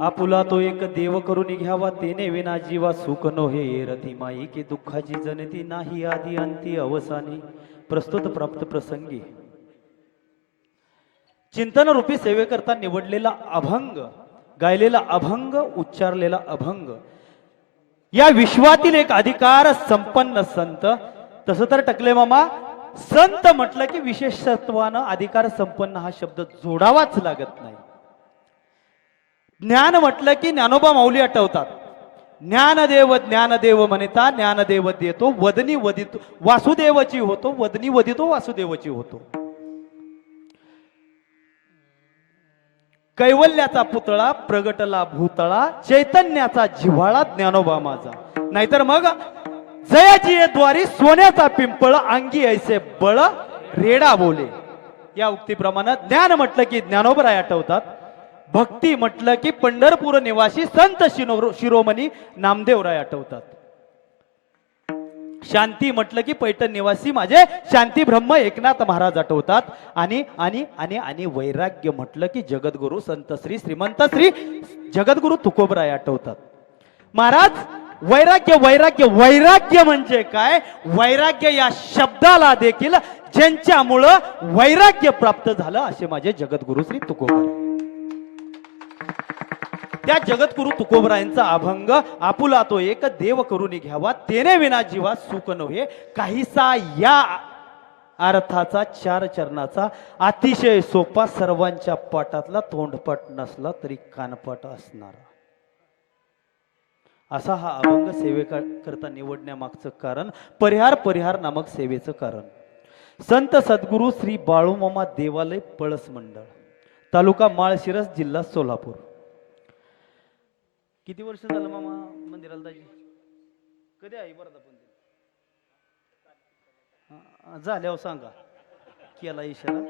आपुला तो एक देव करून घ्यावा तेने विना जीवा सुख नोहे रती माई की दुःखाची जनती नाही आधी अंती अवसानी प्रस्तुत प्राप्त प्रसंगी चिंतन रूपी सेवेकरता निवडलेला अभंग गायलेला अभंग उच्चारलेला अभंग या विश्वातील एक अधिकार संपन्न संत तसं तर टकले मामा संत म्हटलं की विशेषत्वानं अधिकार संपन्न हा शब्द जोडावाच लागत नाही। ज्ञान म्हटलं की ज्ञानोबा माऊली आठवतात। ज्ञानदेव म्हणता ज्ञानदेव देतो वदनी वदितो वासुदेवची होतो वदनी वदितो वासुदेवची होतो। कैवल्याचा पुतळा प्रगटला भूतळा चैतन्याचा जिव्हाळा ज्ञानोबा माझा। नाहीतर मग जयाची द्वारी सोन्याचा पिंपळ अंगी ऐसे बळ रेडा बोले या उक्तीप्रमाणे ज्ञान म्हटलं की ज्ञानोबराय आठवतात। भक्ती म्हटलं की पंढरपूर निवासी संत शिरोमणी नामदेवराय आठवतात। शांती म्हटलं की पैठण निवासी माझे शांती ब्रह्म एकनाथ महाराज आठवतात। आणि आणि आणि आणि वैराग्य म्हटलं की जगद्गुरु संत श्री श्रीमंत श्री जगद्गुरु तुकोबराय आठवतात। महाराज वैराग्य वैराग्य वैराग्य म्हणजे काय? वैराग्य या शब्दाला देखील ज्यांच्यामुळं वैराग्य प्राप्त झालं असे माझे जगद्गुरु श्री तुकोबराय। त्या जगद्गुरु तुकोबरायांचा अभंग आपुला तो एक देव करून घ्यावा तेने विना जीवा सुख नव्हे काहीसा या अर्थाचा चार चरणाचा अतिशय सोपा सर्वांच्या पाठातला तोंडपट नसला तरी कानपट असणारा असा हा अभंग सेवेकरता निवडण्यामागचं कारण परिहार नामक सेवेचं कारण संत सद्गुरु श्री बाळूमामा देवालय पळस मंडळ तालुका माळशिरस जिल्हा सोलापूर। किती वर्ष झालं मामा मंदिराला दाजी? कधी आहे बरं आपण झाल्यावर सांगा केला इशारा।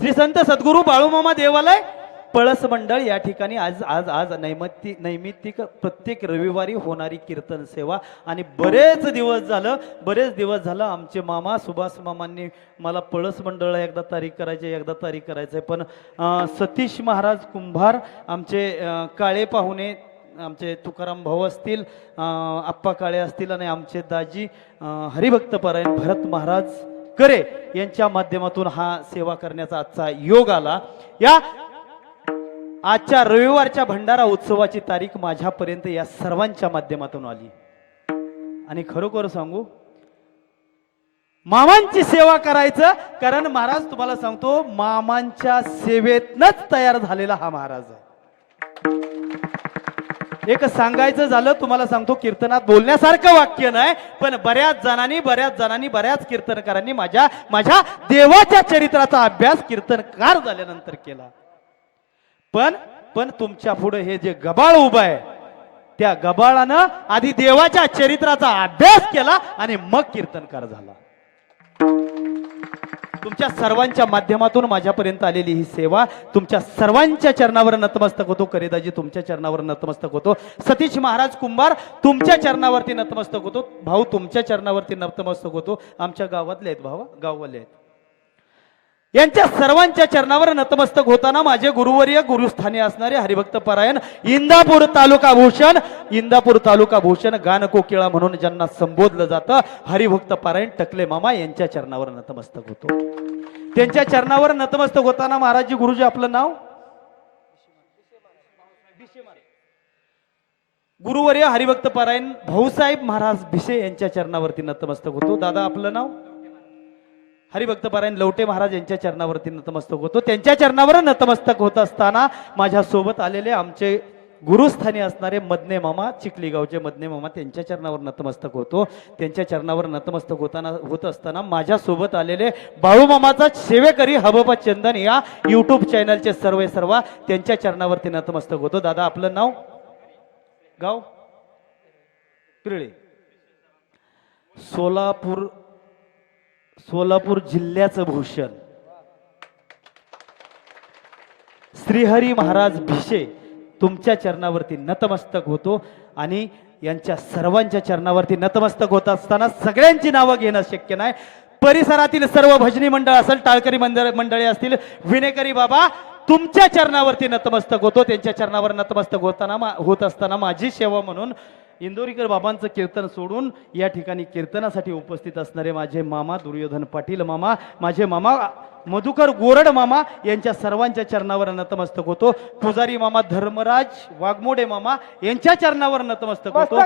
श्री संत सद्गुरु बाळूमामा देवालय पळस मंडळ या ठिकाणी आज आज आज नैमित्तिक प्रत्येक रविवारी होणारी कीर्तन सेवा आणि बरेच दिवस झालं आमचे मामा सुभाष मामांनी मला पळस मंडळला एकदा तारीख करायचे पण सतीश महाराज कुंभार आमचे काळे पाहुणे आमचे तुकाराम भाऊ असतील आप्पा काळे असतील आणि आमचे दाजी हरिभक्त परायण भरत महाराज करे यांच्या माध्यमातून हा सेवा करण्याचा आजचा योग आला। या आजच्या रविवारच्या भंडारा उत्सवाची तारीख माझ्यापर्यंत या सर्वांच्या माध्यमातून आली आणि खरोखर सांगू मामांची सेवा करायचं कारण महाराज तुम्हाला सांगतो मामांच्या सेवेतनच तयार झालेला हा महाराज आहे। एक सांगायचं झालं तुम्हाला सांगतो कीर्तनात बोलण्यासारखं वाक्य नाही पण बऱ्याच जणांनी कीर्तनकारांनी माझ्या देवाच्या चरित्राचा अभ्यास कीर्तनकार झाल्यानंतर केला। पण तुमच्या पुढे हे जे गबाळ उभं आहे त्या गबाळानं आधी देवाच्या चरित्राचा अभ्यास केला आणि मग कीर्तनकार झाला। तुमच्या सर्वांच्या माध्यमातून माझ्यापर्यंत आलेली ही सेवा तुमच्या सर्वांच्या चरणावर नतमस्तक होतो। करेदाजी तुमच्या चरणावर नतमस्तक होतो। सतीश महाराज कुंभार तुमच्या चरणावरती नतमस्तक होतो। भाऊ तुमच्या चरणावरती नतमस्तक होतो। आमच्या गावातले आहेत भावा गाववाले आहेत यांच्या सर्वांच्या चरणावर नतमस्तक होताना माझे गुरुवर्य गुरुस्थानी असणारे हरिभक्त परायण इंदापूर तालुका भूषण गान कोकिळा म्हणून ज्यांना संबोधलं जातं हरिभक्त परायण टकले मामा यांच्या चरणावर नतमस्तक होतो। त्यांच्या चरणावर नतमस्तक होताना महाराजी गुरुजी आपलं नाव गुरुवर्य हरिभक्त परायण भाऊसाहेब महाराज भिसे यांच्या चरणावरती नतमस्तक होतो। दादा आपलं नाव हरिभक्त परायण लवटे महाराज यांच्या चरणावरती नतमस्तक होतो। त्यांच्या चरणावर नतमस्तक होत असताना माझ्या सोबत आलेले आमचे गुरुस्थानी असणारे मदने मामा चिखली गावचे मदने मामा त्यांच्या चरणावर नतमस्तक होतो। त्यांच्या चरणावर नतमस्तक होत असताना माझ्या सोबत आलेले बाळूमामाचा सेवेकरी हबबा चंदन या YouTube चॅनलचे सर्व त्यांच्या चरणावरती नतमस्तक होतो। दादा आपलं नाव गाव पिरळे सोलापूर जिल्ह्याचं भूषण श्रीहरी महाराज भिसे तुमच्या चरणावरती नतमस्तक होतो आणि यांच्या सर्वांच्या चरणावरती नतमस्तक होत असताना सगळ्यांची नावं घेणं शक्य नाही। परिसरातील सर्व भजनी मंडळ असेल टाळकरी मंडळी असतील विनेकरी बाबा तुमच्या चरणावरती नतमस्तक होतो. त्यांच्या चरणावर नतमस्तक होत असताना माझी सेवा म्हणून इंदोरीकर बाबांचं कीर्तन सोडून या ठिकाणी कीर्तनासाठी उपस्थित असणारे माझे मामा दुर्योधन पाटील मामा, माझे मामा मधुकर गोरड मामा यांच्या सर्वांच्या चरणावर नतमस्तक होतो. पुजारी मामा धर्मराज वाघमोडे मामा यांच्या चरणावर नतमस्तक होतो.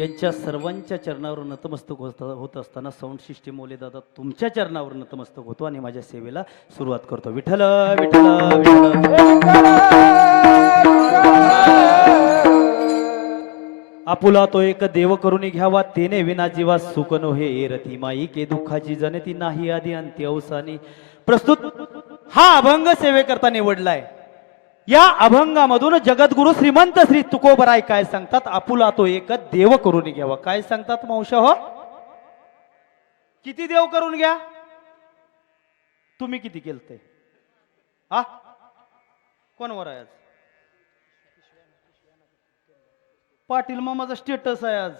यांच्या सर्वांच्या चरणावर नतमस्तक होत असताना साऊंड सिस्टीम मोले दादा तुमच्या चरणावर नतमस्तक होतो आणि माझ्या सेवेला सुरुवात करतो. विठ्ठल विठ्ठल विठ्ठल आपुला तो एक देव करून घ्यावा तेने विना जीवा सुख नो हे एरती माई के दुःखाची जनती नाही आधी अंत्य अवसानी. प्रस्तुत हा अभंग सेवेकरता निवडलाय. या अभंगामधून जगद्गुरु श्रीमंत श्री तुकोबराय काय सांगतात? आपुला तो एक देव करून घ्यावा. काय सांगतात मावशा हो? किती देव करून घ्या? तुम्ही किती केलते? हा कोण वर आहे आज? पाटील मामाचा स्टेटस आहे आज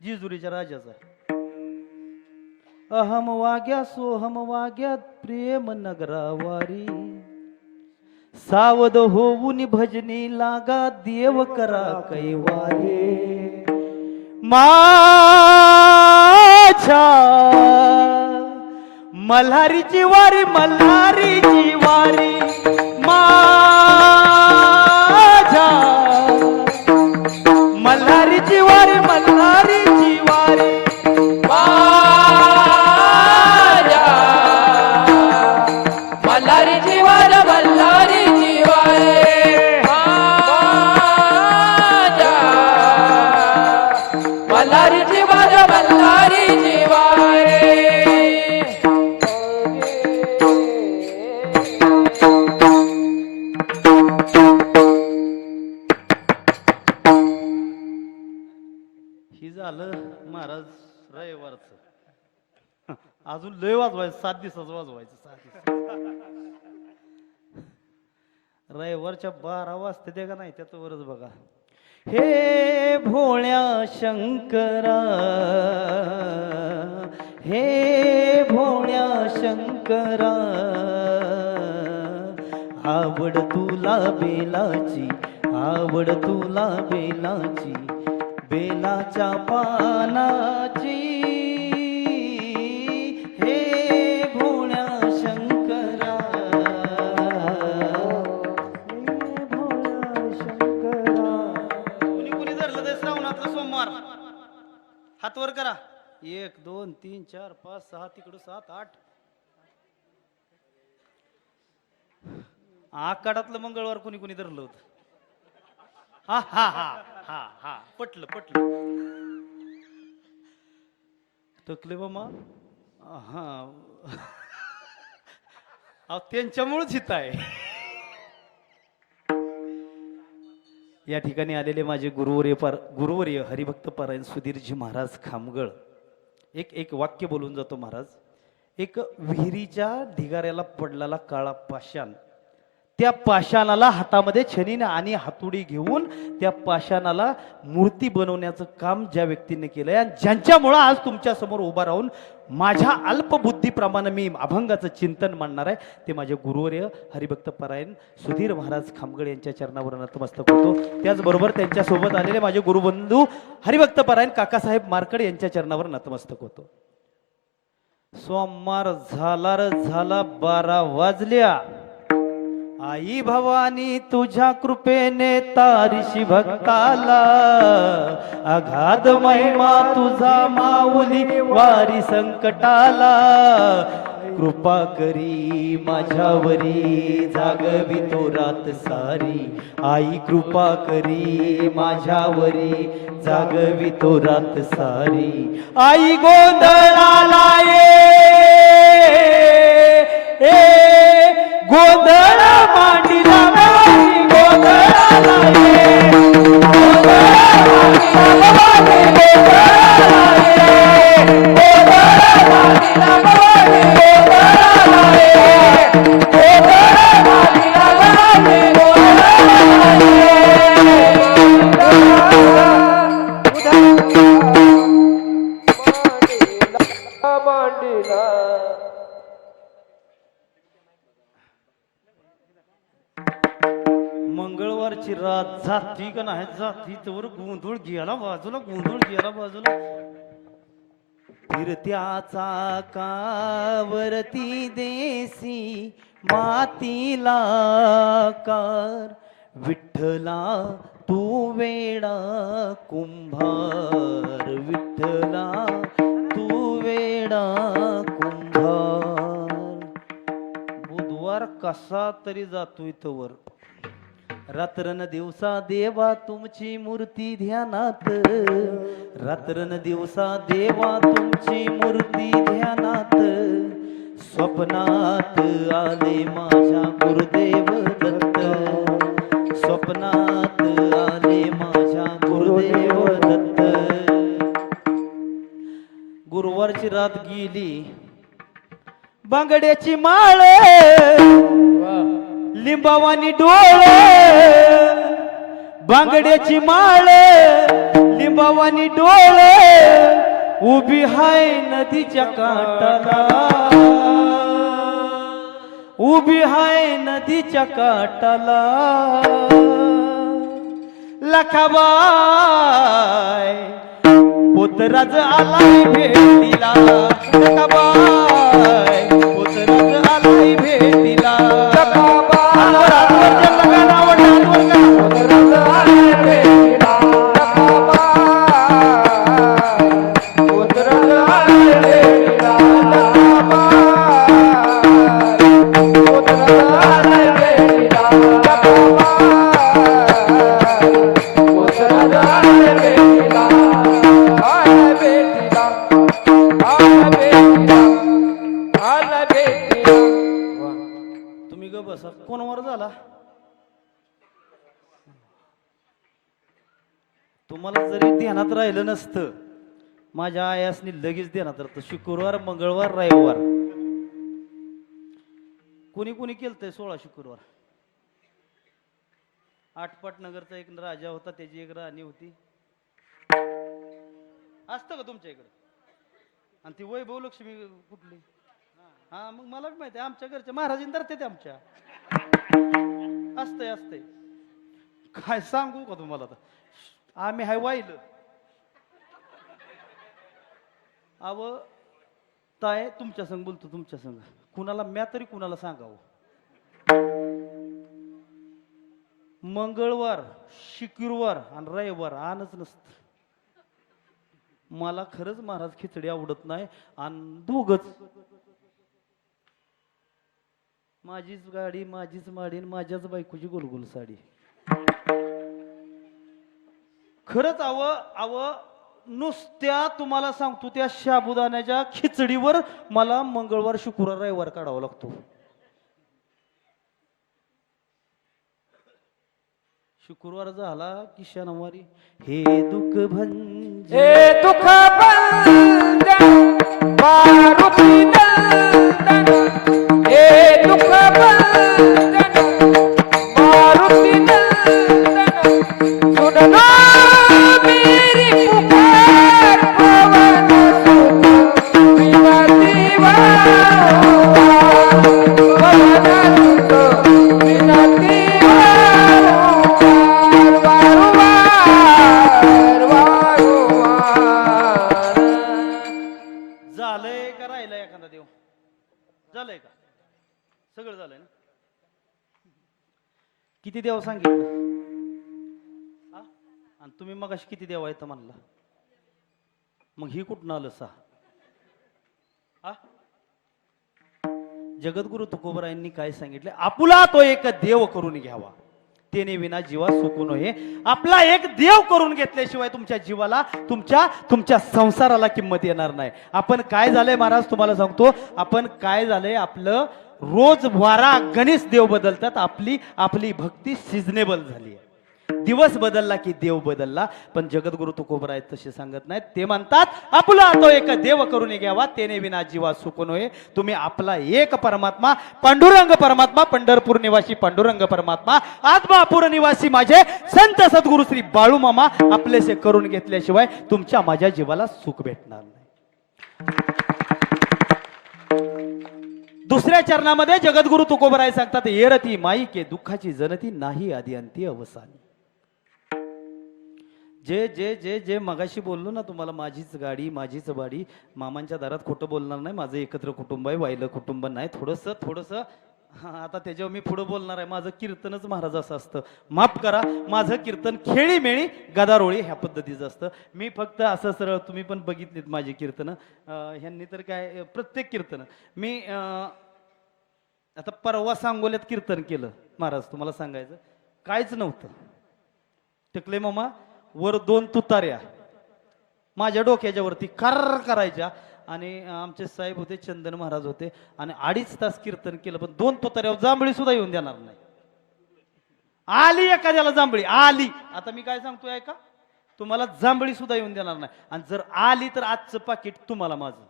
जिजुरीच्या राजाचा. अहम वाग्या सोहम वाग्या प्रेम नगरावारी सावध होऊन भजनी लागा देव करा कैवारे. माझ्या मल्हारीची वारी मल्हारीची वारी माझ्या मल्हारीची वारी मल्हारीची वारी माझ्या मल्हारीची वार मल्हारीची वारे माझ्या मल्हारीची वार मल्हारीची वारे. ही झालं महाराज रविवारच. अजून लय वाजवायचं 7 दिवसाचं वाजवायचं 7 दिवस. रविवारच्या 12 वाजते ते का नाही त्याच वरच बघा. हे भोळ्या शंकरा हे भोळ्या शंकरा आवड तुला बेलाची आवड तुला बेलाची बेलाच्या पानाची हे भोळ्या शंकरा हे भोळ्या शंकरा. कुणी कुणी धरलं ते श्रावणातलं सोमवार हात वर करा. 1 2 3 4 5 6 तिकडं 7 8 आकाडातलं मंगळवार कुणी कुणी धरलं होतं? हा हा हा हा हा पटलं पटलं टकले मामा. हा त्यांच्यामुळेच हित आहे. या ठिकाणी आलेले माझे गुरुवर्य हरिभक्त पारायण सुधीरजी महाराज खामगळ एक वाक्य बोलून जातो महाराज. एक विहिरीच्या ढिगाऱ्याला पडलेला काळा पाषाण, त्या पाषाणाला हातामध्ये छनीन आणि हातोडी घेऊन त्या पाषाणाला मूर्ती बनवण्याचं काम ज्या व्यक्तीने केलंय आणि ज्यांच्यामुळं आज तुमच्या समोर उभा राहून माझ्या अल्पबुद्धीप्रमाणे मी अभंगाचं चिंतन मांडणार आहे ते माझे गुरुवर्य हरिभक्त पारायण सुधीर महाराज खामगड यांच्या चरणावर नतमस्तक होतो. त्याचबरोबर त्यांच्यासोबत आलेले माझे गुरुबंधू हरिभक्त पारायण काकासाहेब मार्कड यांच्या चरणावर नतमस्तक होतो. सोमवार झाला 12 वाजल्या आई भवानी तुझ्या कृपेने तारीशी भक्ताला अगाध महिमा तुझा माऊली वारी संकटाला कृपा करी माझ्यावरी जागवी तो रात सारी आई कृपा करी माझ्यावरी जागवी तो रात सारी आई गोंधळाला ए गोंधळ मांडीला बाई गोंधळाला ये गोंधळ मांडीला बाई गोंधळाला ये गोंधळ मांडीला बाई गोंधळाला ये गोंधळ मांडीला बाई मांडीला मंगळवारची रात जाती का नाही जाती तर गोंधळ गेला बाजूला गोंधळ गेला बाजूला फिरत्याचा कावरती देसी मातीला कार विठ्ठला तू वेडा कुंभार विठ्ठला तू वेडा कुंभार बुधवार कसा तरी जातो इथं वर रात्रन दिवसा देवा तुमची मूर्ती ध्यानात रात्रन दिवसा देवा तुमची मूर्ती ध्यानात स्वप्नात आले माझ्या गुरुदेव दत्त स्वप्नात आले माझ्या गुरुदेव दत्त गुरुवारची रात गेली बांगड्याची माळ लिंबावानी डोळ बांगड्याची माळ लिंबावानी डोळ उभी हाय नदीच्या काठाला उभी हाय नदीच्या काठाला लखाबाय पोतराज आलाय भेटीला लखाबाय पोतराज आलाय भेटीला कोणवर झाला तुम्हाला जरी ध्यानात राहिलं नसतं माझ्या आयासनी लगेच ध्यानात राहतं शुक्रवार मंगळवार रविवार कोणी कोणी केलतंय 16 शुक्रवार आटपाट नगरचा एक राजा होता त्याची एक राणी होती असतं का तुमच्या इकडे आणि ती वैभव लक्ष्मी कुठली हा मग मला बी माहिती आहे आमच्या घरच्या महाराजीन धरते ते आमच्या असतंय असतंय काय सांगू का तुम्हाला आता आम्ही हाय वाहिलं अव ताय तुमच्या संग बोलतो तुमच्या संग कुणाला म्या तरी कुणाला सांगावं मंगळवार शुक्रवार आणि रविवार आणच नसत मला खरंच महाराज खिचडी आवडत नाही आणि दोघच माझीच गाडी माझीच माडी माझ्याच बायकोची गोलगोल साडी खरंच आव नुसत्या तुम्हाला सांगतो त्या साबुदाण्याच्या खिचडीवर मला मंगळवार शुक्रवार रविवार काढावा लागतो शुक्रवार झाला की शनिवारी हे दुःख भंजन हे दुःख भंजन मारुती नंदन हे दुःख भंजन मारुती नंदन सुनना मेरी पुकार पवन सुत विनती वारंवार पवन सुत विनती झालंय का राहिलंय एखादा देव झालंय का सगळं झालंय ना किती देव सांगितलं हा? आणि तुम्ही मग अशी किती देव आहेत म्हणला, मग ही कुठं आलं सा हा? जगद्गुरु तुकोबरायांनी काय सांगितले, आपुला तो एक देव करून घ्यावा तेने विना जीवा सुखू नये. आपला एक देव करून घेतल्याशिवाय तुमच्या जीवाला, तुमच्या संसाराला किंमत येणार नाही. आपण काय झालंय महाराज तुम्हाला सांगतो, आपण काय झालंय, आपलं रोज वारा गणेश देव बदलतात, आपली भक्ती सिजनेबल झाली आहे. दिवस बदलला की देव बदलला. पण जगद्गुरु तुकोबराय तसे सांगत नाहीत. ते म्हणतात आपला तो एक देव करून घ्यावा तेने विना जीवा सुख नये. तुम्ही आपला एक परमात्मा पांडुरंग परमात्मा, पंढरपूर निवासी पांडुरंग परमात्मा, आत्मापूर निवासी माझे संत सद्गुरु श्री बाळू मामा आपलेसे करून घेतल्याशिवाय तुमच्या माझ्या जीवाला सुख भेटणार नाही. दुसऱ्या चरणामध्ये जगद्गुरु तुकोबराय सांगतात, येरती माई के दुःखाची जनती नाही आदी अंती अवसानी. जे जे जे जे मगाशी बोललो ना तुम्हाला, माझीच गाडी माझीच बाडी, मामांच्या दारात खोटं बोलणार नाही, माझं एकत्र कुटुंब आहे, वाहिलं कुटुंब नाही. थोडस आता त्याच्यावर मी पुढे बोलणार आहे. माझं कीर्तनच महाराज असं असतं, माफ करा, माझं कीर्तन खेळीमेळी गदारोळी ह्या पद्धतीचं असतं. मी फक्त असं सरळ, तुम्ही पण बघितलीत माझी कीर्तनं, ह्यांनी तर काय प्रत्येक कीर्तन मी आता परवा सांगोल्यात कीर्तन केलं महाराज, तुम्हाला सांगायचं काहीच नव्हतं. टिकले मामा वर 2 तुतार्या माझ्या डोक्याच्या वरती कर करायच्या, आणि आमचे साहेब होते, चंदन महाराज होते, आणि 2.5 तास कीर्तन केलं. पण 2 तुतार्यावर जांभळी सुद्धा येऊन देणार नाही. आली एखाद्याला जांभळी आली, आता मी काय सांगतोय ऐका, तुम्हाला जांभळी सुद्धा येऊन देणार नाही. आणि जर आली तर आजचं पाकिट तुम्हाला माझं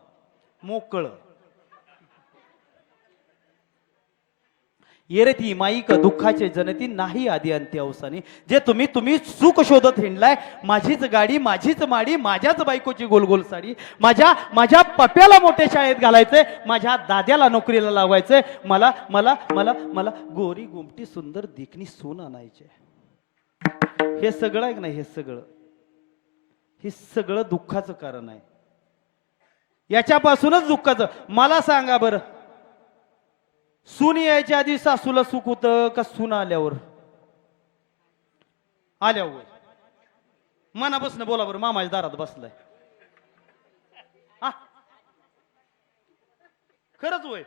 मोकळ. येरती माईक दुःखाचे जनती नाही आदी अंती अवसानी. जे तुम्ही सुख शोधत हिंडलाय, माझीच गाडी माझीच माडी, माझ्याच बायकोची गोलगोल साडी, माझ्या पप्याला मोठ्या शाळेत घालायचंय, माझ्या दाद्याला नोकरीला लावायचंय, मला मला मला मला गोरी गोमटी सुंदर देखणी सून आणायचे. हे सगळं आहे ना, हे सगळं दुःखाचं कारण आहे. याच्यापासूनच दुःखाचं. मला सांगा बरं, सून यायच्या आधी सासूला सुख होतं का सून आल्यावर? आल्यावर. मनापासून बोला बरं, मामाच्या दारात बसलाय खरंच होय.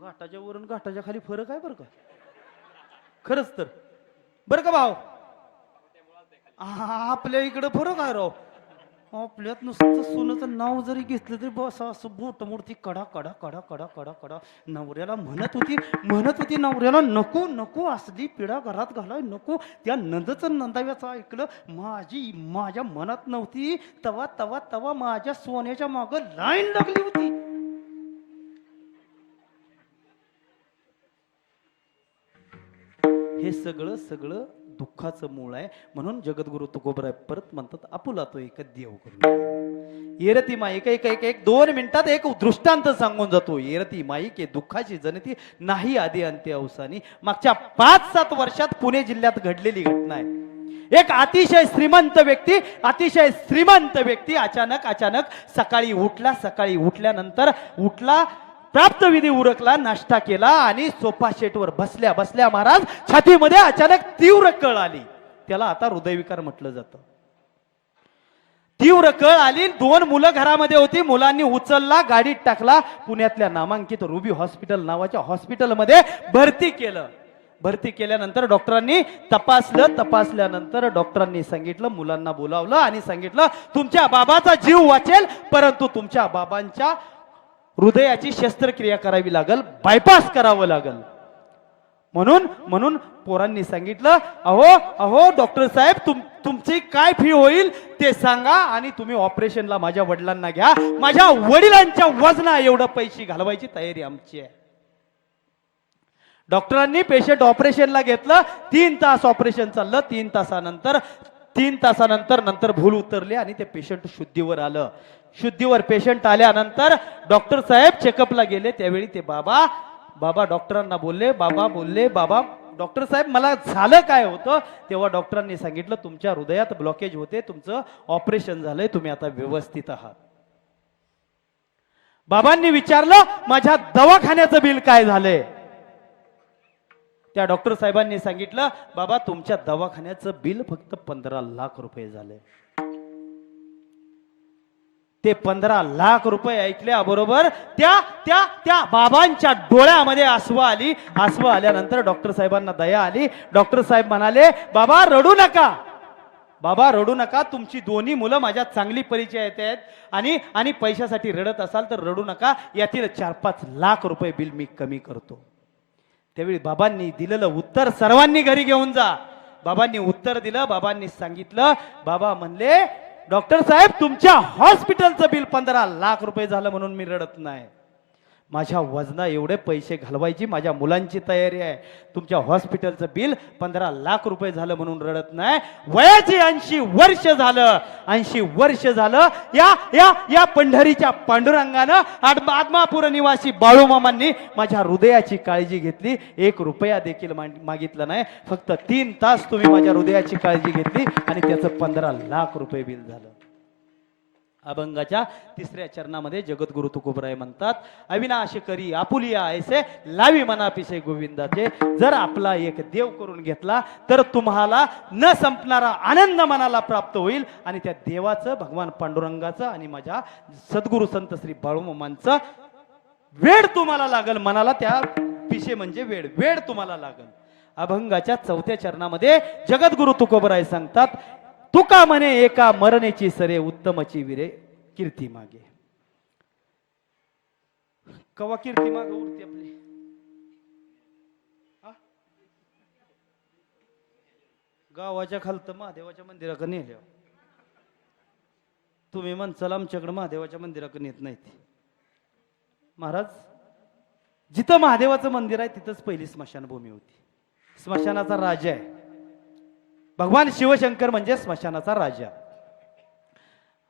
घाटाच्या वरून घाटाच्या खाली फरक आहे बरं का, खरंच तर बरं का भाऊ. आपल्या इकडं फरक आहे राव. आपल्यात नुसतं सोनाचं नाव जरी घेतलं तरी बस असं बोट मूर्ती कडा कडा कडा कडा कडा कडा. नवऱ्याला म्हणत होती नवऱ्याला, नको नको असली पिढा घरात घालाय नको. त्या नंदचं नंदाव्याचं ऐकलं, माझ्या मनात नव्हती तवा तवा तवा माझ्या सोन्याच्या माग लाईन लागली होती. हे सगळं दुःखाचं मूळ आहे. म्हणून जगद्गुरु तुकोबराय परत म्हणतात, आपुला तो एक देव करून. येरती माई एक 2 मिनिटात एक दृष्टांत सांगून जातो. येरती माई के दुःखाची जनती नाही आदी अंत्य अवसानी. मागच्या 5-7 वर्षात पुणे जिल्ह्यात घडलेली घटना आहे. एक अतिशय श्रीमंत व्यक्ती अचानक सकाळी उठल्यानंतर प्राप्तविधी उरकला, नाश्ता केला, आणि सोफा सेटवर बसल्या महाराज छातीमध्ये अचानक तीव्र कळ आली. त्याला आता हृदयविकार म्हटलं जातं. तीव्र कळ आली. 2 मुलं घरामध्ये होती. मुलांनी उचलला, गाडीत टाकला, पुण्यातल्या नामांकित रुबी हॉस्पिटल नावाच्या हॉस्पिटलमध्ये भरती केलं. भरती केल्यानंतर डॉक्टरांनी तपासल्यानंतर डॉक्टरांनी सांगितलं, मुलांना बोलावलं आणि सांगितलं, तुमच्या बाबाचा जीव वाचेल, परंतु तुमच्या बाबांच्या हृदयाची शस्त्रक्रिया करावी लागल, बायपास करावं लागल. म्हणून पोरांनी सांगितलं, अहो डॉक्टर साहेब, तुमची काय फी होईल ते सांगा, आणि तुम्ही ऑपरेशनला माझ्या वडिलांना घ्या. माझ्या वडिलांच्या वजना एवढं पैसे घालवायची तयारी आमची आहे. डॉक्टरांनी पेशंट ऑपरेशनला घेतलं. 3 तास ऑपरेशन चाललं. 3 तासानंतर भूल उतरली आणि ते पेशंट शुद्धीवर आलं. शुद्धीवर पेशंट आल्यानंतर डॉक्टर साहेब चेकअपला गेले. त्यावेळी ते बाबा डॉक्टरांना बोलले, बाबा डॉक्टर साहेब मला झालं काय होतं? तेव्हा डॉक्टरांनी सांगितलं, तुमच्या हृदयात ब्लॉकेज होते, तुमचं ऑपरेशन झालंय, तुम्ही आता व्यवस्थित आहात. बाबांनी विचारलं, माझ्या दवाखान्याचं बिल काय झालंय? त्या डॉक्टर साहेबांनी सांगितलं, बाबा तुमच्या दवाखान्याचं बिल फक्त 15 लाख रुपये झाले. ते 15 लाख रुपये ऐकल्याबरोबर त्या त्या त्या बाबांच्या डोळ्यामध्ये आसू आली. आसू आल्यानंतर डॉक्टर साहेबांना दया आली. डॉक्टर साहेब म्हणाले, बाबा रडू नका, बाबा रडू नका, तुमची दोन्ही मुलं माझ्या चांगली परिचय येत आहेत आणि आणि पैशासाठी रडत असाल तर रडू नका, यातील 4-5 लाख रुपये बिल मी कमी करतो. त्यावेळी बाबांनी दिलेलं उत्तर, सर्वांनी घरी घेऊन जा. बाबांनी उत्तर दिलं. बाबांनी सांगितलं, बाबा म्हणले, डॉक्टर साहेब तुमच्या हॉस्पिटलचं बिल 15 लाख रुपये झालं म्हणून मी रडत नाही. माझ्या वजना एवढे पैसे घालवायची माझ्या मुलांची तयारी आहे. तुमच्या हॉस्पिटलचं बिल 15 लाख रुपये झालं म्हणून रडत नाही. वयाची 80 वर्ष झालं, 80 वर्ष झालं या या या पंढरीच्या पांडुरंगानं आदमापूर निवासी बाळूमामांनी माझ्या हृदयाची काळजी घेतली. 1 रुपया देखील मागितला नाही. फक्त 3 तास तुम्ही माझ्या हृदयाची काळजी घेतली आणि त्याचं 15 लाख रुपये बिल झालं. अभंगाच्या 3ऱ्या चरणामध्ये जगद्गुरु तुकोबराय म्हणतात, अविनाश करी आपुलिया ऐसे लावी मनापिसे गोविंदाचे. जर आपला एक देव करून घेतला तर तुम्हाला न संपणारा आनंद मनाला प्राप्त होईल आणि त्या देवाचं, भगवान पांडुरंगाचं आणि माझ्या सद्गुरु संत श्री बाळूमामांचं वेळ तुम्हाला लागल. मनाला त्या पिशे म्हणजे वेळ, वेळ तुम्हाला लागल. अभंगाच्या 4थ्या चरणामध्ये जगद्गुरु तुकोबराय सांगतात, तुका म्हणे एका मरणेची सरे उत्तमची विरे कीर्ती मागे. कवा कीर्ती मागे उरते आपली? गावाच्या खालत महादेवाच्या मंदिराकडे नेल्या. तुम्ही म्हणसाल आमच्याकडे महादेवाच्या मंदिराकडे नेत नाहीत. महाराज, जिथं महादेवाचं मंदिर आहे तिथंच पहिली स्मशानभूमी होती. स्मशानाचा राजा आहे भगवान शिवशंकर, म्हणजे स्मशानाचा राजा.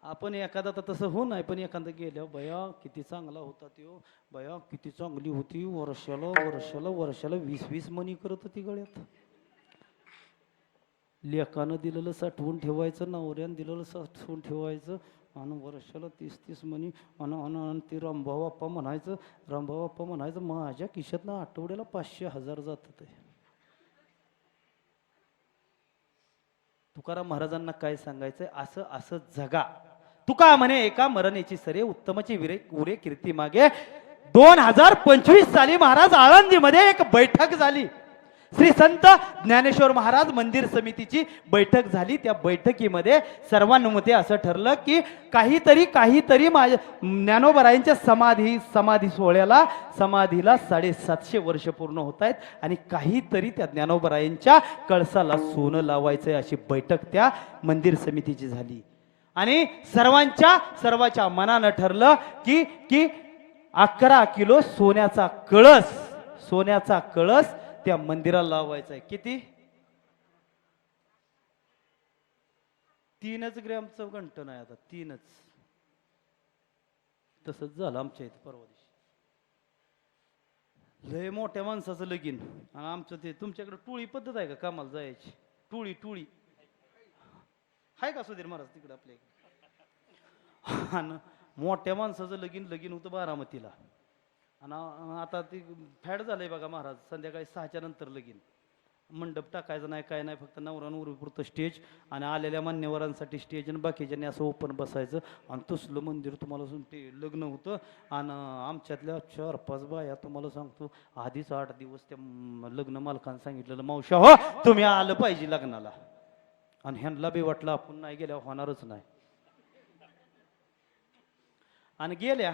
आपण एखादा तर तसं होऊ नाही, पण एखादा गेल्यावर बया किती चांगला होता तो, बया किती चांगली होती, वर्षाला वर्षाला वर्षाला 20-20 मणी करत होती गळ्यात. लेकानं दिलेलं साठवून ठेवायचं, नवऱ्यानं दिलेलं साठवून ठेवायचं आणि वर्षाला 30-30 मणी. आणि ते रामभाऊ बाप्पा म्हणायचं, रामभाऊ बाप्पा म्हणायचं, माझ्या खिशातनं आठवड्याला 500-1000 जात होते. तुकाराम महाराजांना काय सांगायचंय, असं असं जगा. तुका म्हणे एका मरणेची सरे उत्तमची विरे उरे कीर्ती मागे. 2025 साली महाराज आळंदीमध्ये एक बैठक झाली. श्री संत ज्ञानेश्वर महाराज मंदिर समितीची बैठक झाली. त्या बैठकीमध्ये सर्वानुमते असं ठरलं की काहीतरी माझ्या ज्ञानोबरायांच्या समाधी सोहळ्याला, समाधीला 750 वर्ष पूर्ण होत आहेत आणि काहीतरी त्या ज्ञानोबरायांच्या कळसाला सोनं लावायचंय, अशी बैठक त्या मंदिर समितीची झाली. आणि सर्वाच्या मनानं ठरलं की 11 किलो सोन्याचा कळस त्या मंदिराला लावायचा आहे. किती? 3 ग्रॅमचं घंटन आहे आता, 3. तसंच झालं आमच्या इथे परवा दिवशी. लय मोठ्या माणसाचं लगीन आणि आमचं ते. तुमच्याकडे टोळी पद्धत आहे का कामाला जायची? टोळी आहे का सुधीर महाराज तिकडे आपल्या इकडे? आणि मोठ्या माणसाचं लगीन होतं बारामतीला. आणि आता ती फॅड झालंय बघा महाराज, संध्याकाळी 6च्या नंतर लगीन. मंडप टाकायचं नाही, काय नाही, फक्त नवरा नवरीपुरतं स्टेज आणि आलेल्या मान्यवरांसाठी स्टेज आणि बाकीच्यांनी असं ओपन बसायचं. आणि तसलं मंदिर तुम्हाला ते लग्न होतं. आणि आमच्यातल्या 4-5 बाया तुम्हाला सांगतो, आधीच 8 दिवस त्या लग्न मालकानं सांगितलेलं, मावशा हो तुम्ही आलं पाहिजे लग्नाला. आणि ह्यांना बी वाटलं आपण नाही गेल्या होणारच नाही. आणि गेल्या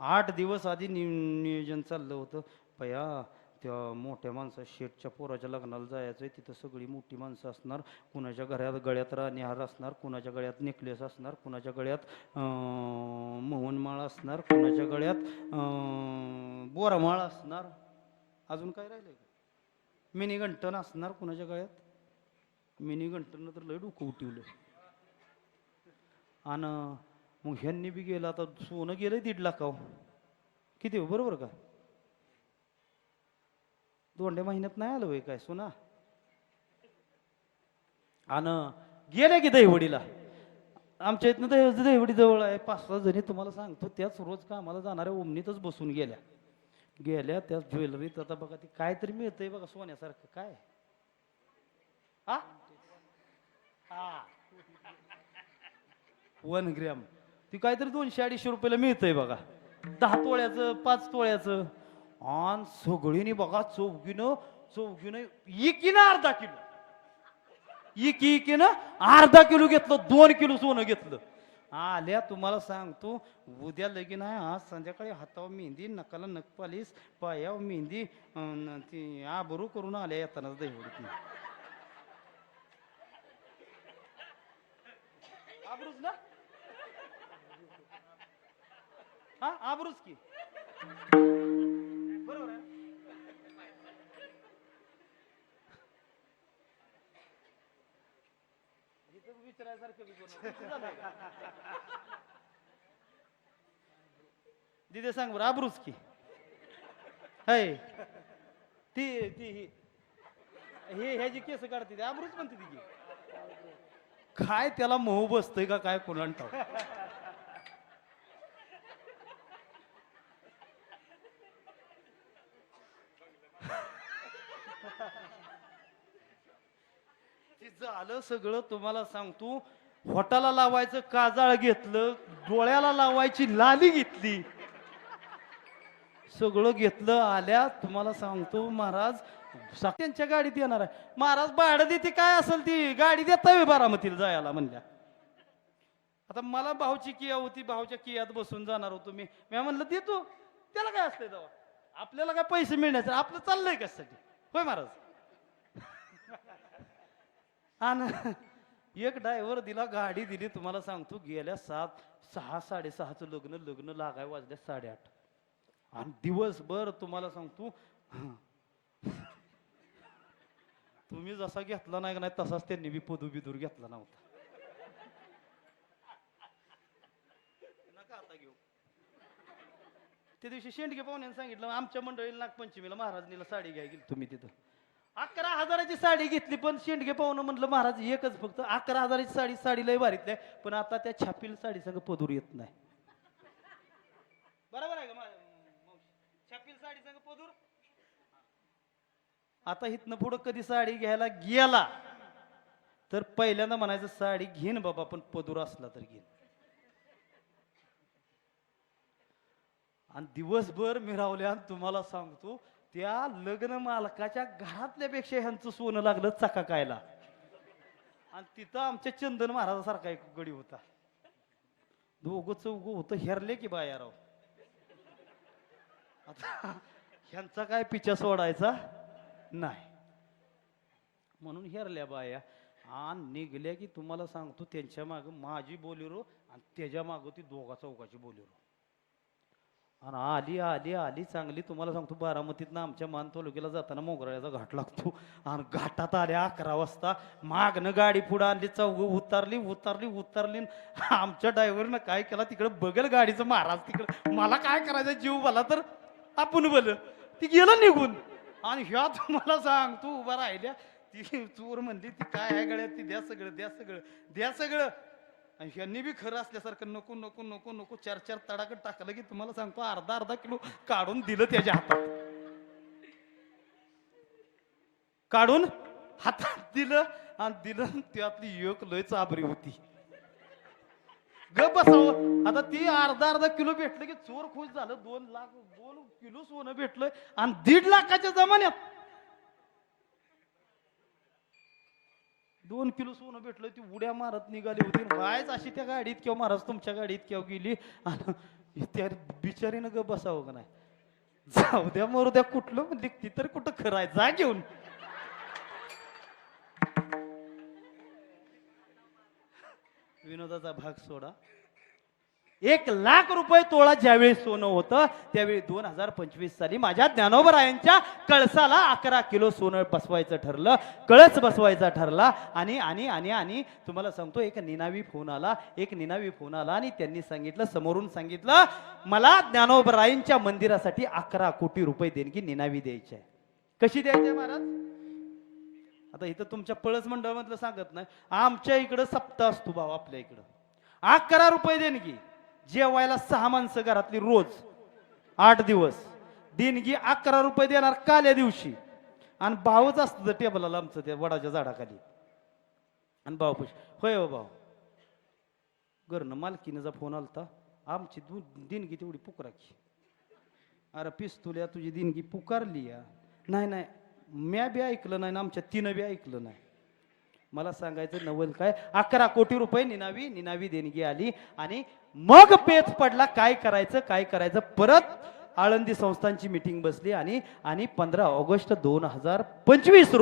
8 दिवस आधी नियोजन चाललं होतं. पया त्या मोठ्या माणसा शेठच्या पोराच्या लग्नाला जायचंय, तिथं सगळी मोठी माणसं असणार. कुणाच्या गळ्यात राणीहार असणार, कुणाच्या गळ्यात नेकलेस असणार, कुणाच्या गळ्यात मोहनमाळ असणार, कुणाच्या गळ्यात बोरामाळ असणार. अजून काय राहिलंय? मिनी घंटन असणार कुणाच्या गळ्यात. मिनी घंटन तर लय डोकं उठवलं. आणि मग ह्यांनी बी गेलं. आता सोनं गेलंय 1.5 लाख. किती बरोबर का? 2 महिन्यात नाही आलं वय काय सोना. आणि गेले की दहीवडीला. आमच्या इथनं दहीवडी जवळ आहे. 5-6 जणी तुम्हाला सांगतो त्याच रोज कामाला जाणाऱ्या ओमनीतच बसून गेल्या. गेल्या त्या ज्वेलरीत आता बघा ती काहीतरी मिळतंय बघा सोन्यासारखं काय हा 1 ग्रॅम ती काहीतरी 200-250 रुपयाला मिळतंय बघा 10 तोळ्याचं 5 तोळ्याचं आणि सगळीने बघा चौघीनं एकीनं अर्धा किलो एकीनं अर्धा किलो घेतलं 2 किलो सोनं घेतलं आल्या तुम्हाला सांगतो उद्या लगीन आहे आज संध्याकाळी हातावर मेहंदी नकाला नखपालीस पायावर मेहंदी ती आबरू करून आल्या येताना दहीवडीत आबरूच ना हा आबरूच की बरोबर आहे विचारायसारखं दिदे सांग बरं आबरूच की हाय ती ती हे ह्याची केस काढते ती आबरूच म्हणते ती की काय त्याला मोह बसतोय का काय कोणाला ठाऊक झालं सगळं तुम्हाला सांगतो होटाला लावायचं काजळ घेतलं डोळ्याला लावायची लाली घेतली सगळं घेतलं आल्या तुम्हाला सांगतो महाराज त्यांच्या गाडीत येणार आहे महाराज भाडं देते काय असेल ती गाडी देता बारामतीला जायला म्हणल्या आता मला भाऊची किया होती भाऊच्या कियात बसून जाणार होतो मी म्हणलं देतो त्याला काय असतंय तेव्हा आपल्याला काय पैसे मिळण्याचं आपलं चाललंय कशासाठी होय महाराज आणि एक ड्रायव्हर दिला गाडी दिली तुम्हाला सांगतो गेल्या 6:30चं लग्न लागाय वाजल्या 8:30 आणि दिवसभर तुम्हाला सांगतो तुम्ही जसा घेतला नाही का नाही तसाच त्यांनी बी पदूबिदूर घेतला नव्हता नका आता घेऊ त्या दिवशी शेंडगे पाहुण्याने सांगितलं आमच्या मंडळीला नागपंचमीला महाराजनीला साडी घ्याय गेली तुम्ही तिथं 11,000ची साडी घेतली पण शेंडगे पाहुणं म्हटलं महाराज एकच फक्त 11,000ची साडी लय भारीतली आहे पण आता त्या छापील साडी संग पदूर येत नाही बरोबर आहे का छापील साडी संग पदूर आता इथनं पुढं कधी साडी घ्यायला गेला तर पहिल्यांदा म्हणायचं साडी घेईन बाबा पण पदूर असला तर घेईन आणि दिवसभर मिरावल्या तुम्हाला सांगतो त्या लग्न मालकाच्या घरातल्यापेक्षा ह्यांचं सोनं लागलं चकाकायला आणि तिथं आमच्या चंदन महाराजासारखा एक गडी होता दोघं चौघं होतं हेरले की बायाराव आता ह्यांचा काय पिछा सोडायचा नाही म्हणून हेरल्या बाया आणि निघल्या की तुम्हाला सांगतो त्यांच्या माग माझी बोलेरो आणि त्याच्या माग ती दोघा चौघाची बोलेरो आणि आली आली आली चांगली तुम्हाला सांगतो बारामतीतनं आमच्या मान तालुक्याला जाताना मोगराळ्याचा घाट लागतो आणि घाटात आल्या 11 वाजता मागनं गाडी पुढं आणली चौघ उतरली आमच्या ड्रायव्हरनं काय केला तिकडे बघेल गाडीचं महाराज तिकडे मला काय करायचं जीव मला तर आपण बोल ती गेलं निघून आणि ह्या तुम्हाला सांगतो उभा राहिल्या ती चोर म्हणली ती काय आहे गड्यात ती द्या सगळं आणि ह्यांनी बी खरं असल्यासारखं नको नको नको नको 4 तडाकं टाकलं की तुम्हाला सांगतो अर्धा किलो काढून दिलं त्याच्या हातात दिलं त्यातली एक लय चाबरी होती गप बसावं आता ती अर्धा किलो भेटलं की चोर खुश झालं 2 किलो सोनं भेटलं आणि 1.5 लाखाच्या जमान्यात 2 किलो सोनं भेटलं ती उड्या मारत निघाली होती वायच अशी त्या गाडीत किंवा महाराज तुमच्या गाडीत किंवा गेली आणि त्या बिचारीनं ग बसावं का नाही जाऊ द्या मरू द्या कुठलं म्हणजे ती तर कुठं खरं आहे जा घेऊन विनोदाचा भाग सोडा 1 लाख रुपये तोळा ज्यावेळी सोनं होतं त्यावेळी 2025 साली माझ्या ज्ञानोबरायांच्या कळसाला 11 किलो सोनं बसवायचं ठरलं कळस बसवायचा ठरला आणि तुम्हाला सांगतो एक निनावी फोन आला आणि त्यांनी समोरून सांगितलं मला ज्ञानोबरायांच्या मंदिरासाठी 11 कोटी रुपये देणगी निनावी द्यायची आहे कशी द्यायची महाराज आता इथं तुमच्या पळस मंडळ मधलं सांगत नाही आमच्या इकडं सप्ताह असतो भाऊ आपल्या इकडं 11 रुपये देणगी जेवायला 6 माणसं घरातली रोज 8 दिवस देणगी 11 रुपये देणार काल्या दिवशी. आणि भावच असतं टेबलाला आमचं त्या वडाच्या झाडाखाली. आणि भाऊ पैसे होय हो भाऊ घरनं मालकीनेचा फोन आलता आमची देणगी तेवढी पुकराची. अरे पिस्तुल्या तुझी देणगी पुकारली या. नाही नाही म्या बी ऐकलं नाही ना आमच्या तिनं बी ऐकलं नाही. मला सांगायचं नवल काय 11 कोटी रुपये निनावी देणगी आली. आणि मग पेच पडला काय करायचं. परत आळंदी संस्थांची मीटिंग बसली आणि 15 ऑगस्ट 2025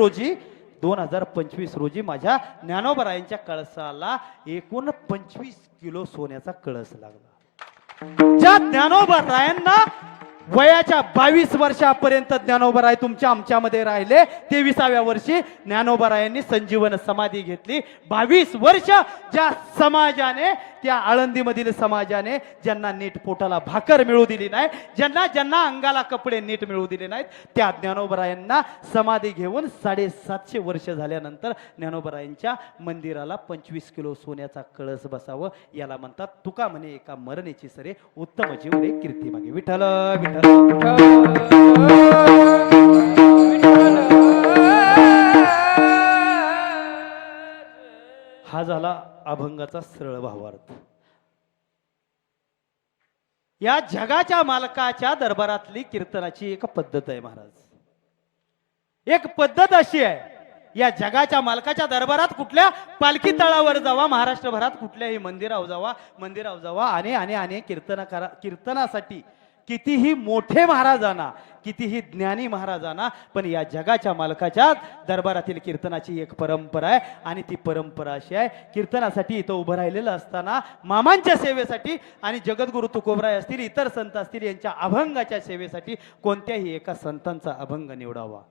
रोजी माझ्या ज्ञानोबरायांच्या कळसाला एकूण 25 किलो सोन्याचा कळस लागला. ज्या ज्ञानोबरायांना वयाच्या 22 वर्षापर्यंत ज्ञानोबराय तुमच्या आमच्यामध्ये राहिले. 23व्या वर्षी ज्ञानोबरायांनी संजीवन समाधी घेतली. 22 वर्ष ज्या समाजाने त्या आळंदीमधील समाजाने ज्यांना नीट पोटाला भाकर मिळू दिली नाही, ज्यांना अंगाला कपडे नीट मिळू दिले नाहीत, त्या ज्ञानोबरायांना समाधी घेऊन 750 वर्ष झाल्यानंतर ज्ञानोबरायांच्या मंदिराला 25 किलो सोन्याचा कळस बसावं. याला म्हणतात तुका म्हणे एका मरणेची सरे उत्तम जीव रे कीर्ती मागे. विठ्ठल विठ्ठल हा झाला अभंगाचा सरळ भावार्थ. या जगाच्या मालकाच्या दरबारातली कीर्तनाची एक पद्धत आहे महाराज. एक पद्धत अशी आहे या जगाच्या मालकाच्या दरबारात कुठल्या पालखी तळावर जावा, महाराष्ट्रभरात कुठल्याही मंदिरावर जावा आणि कीर्तनासाठी कितीही मोठे महाराजांना, कितीही ज्ञानी महाराजांना, पण या जगाच्या मालकाच्या दरबारातील कीर्तनाची एक परंपरा आहे. आणि ती परंपरा अशी आहे, कीर्तनासाठी इथं उभं राहिलेलं असताना मामांच्या सेवेसाठी आणि जगद्गुरु तुकोबराय असतील, इतर संत असतील, यांच्या अभंगाच्या सेवेसाठी कोणत्याही एका संतांचा अभंग निवडावा.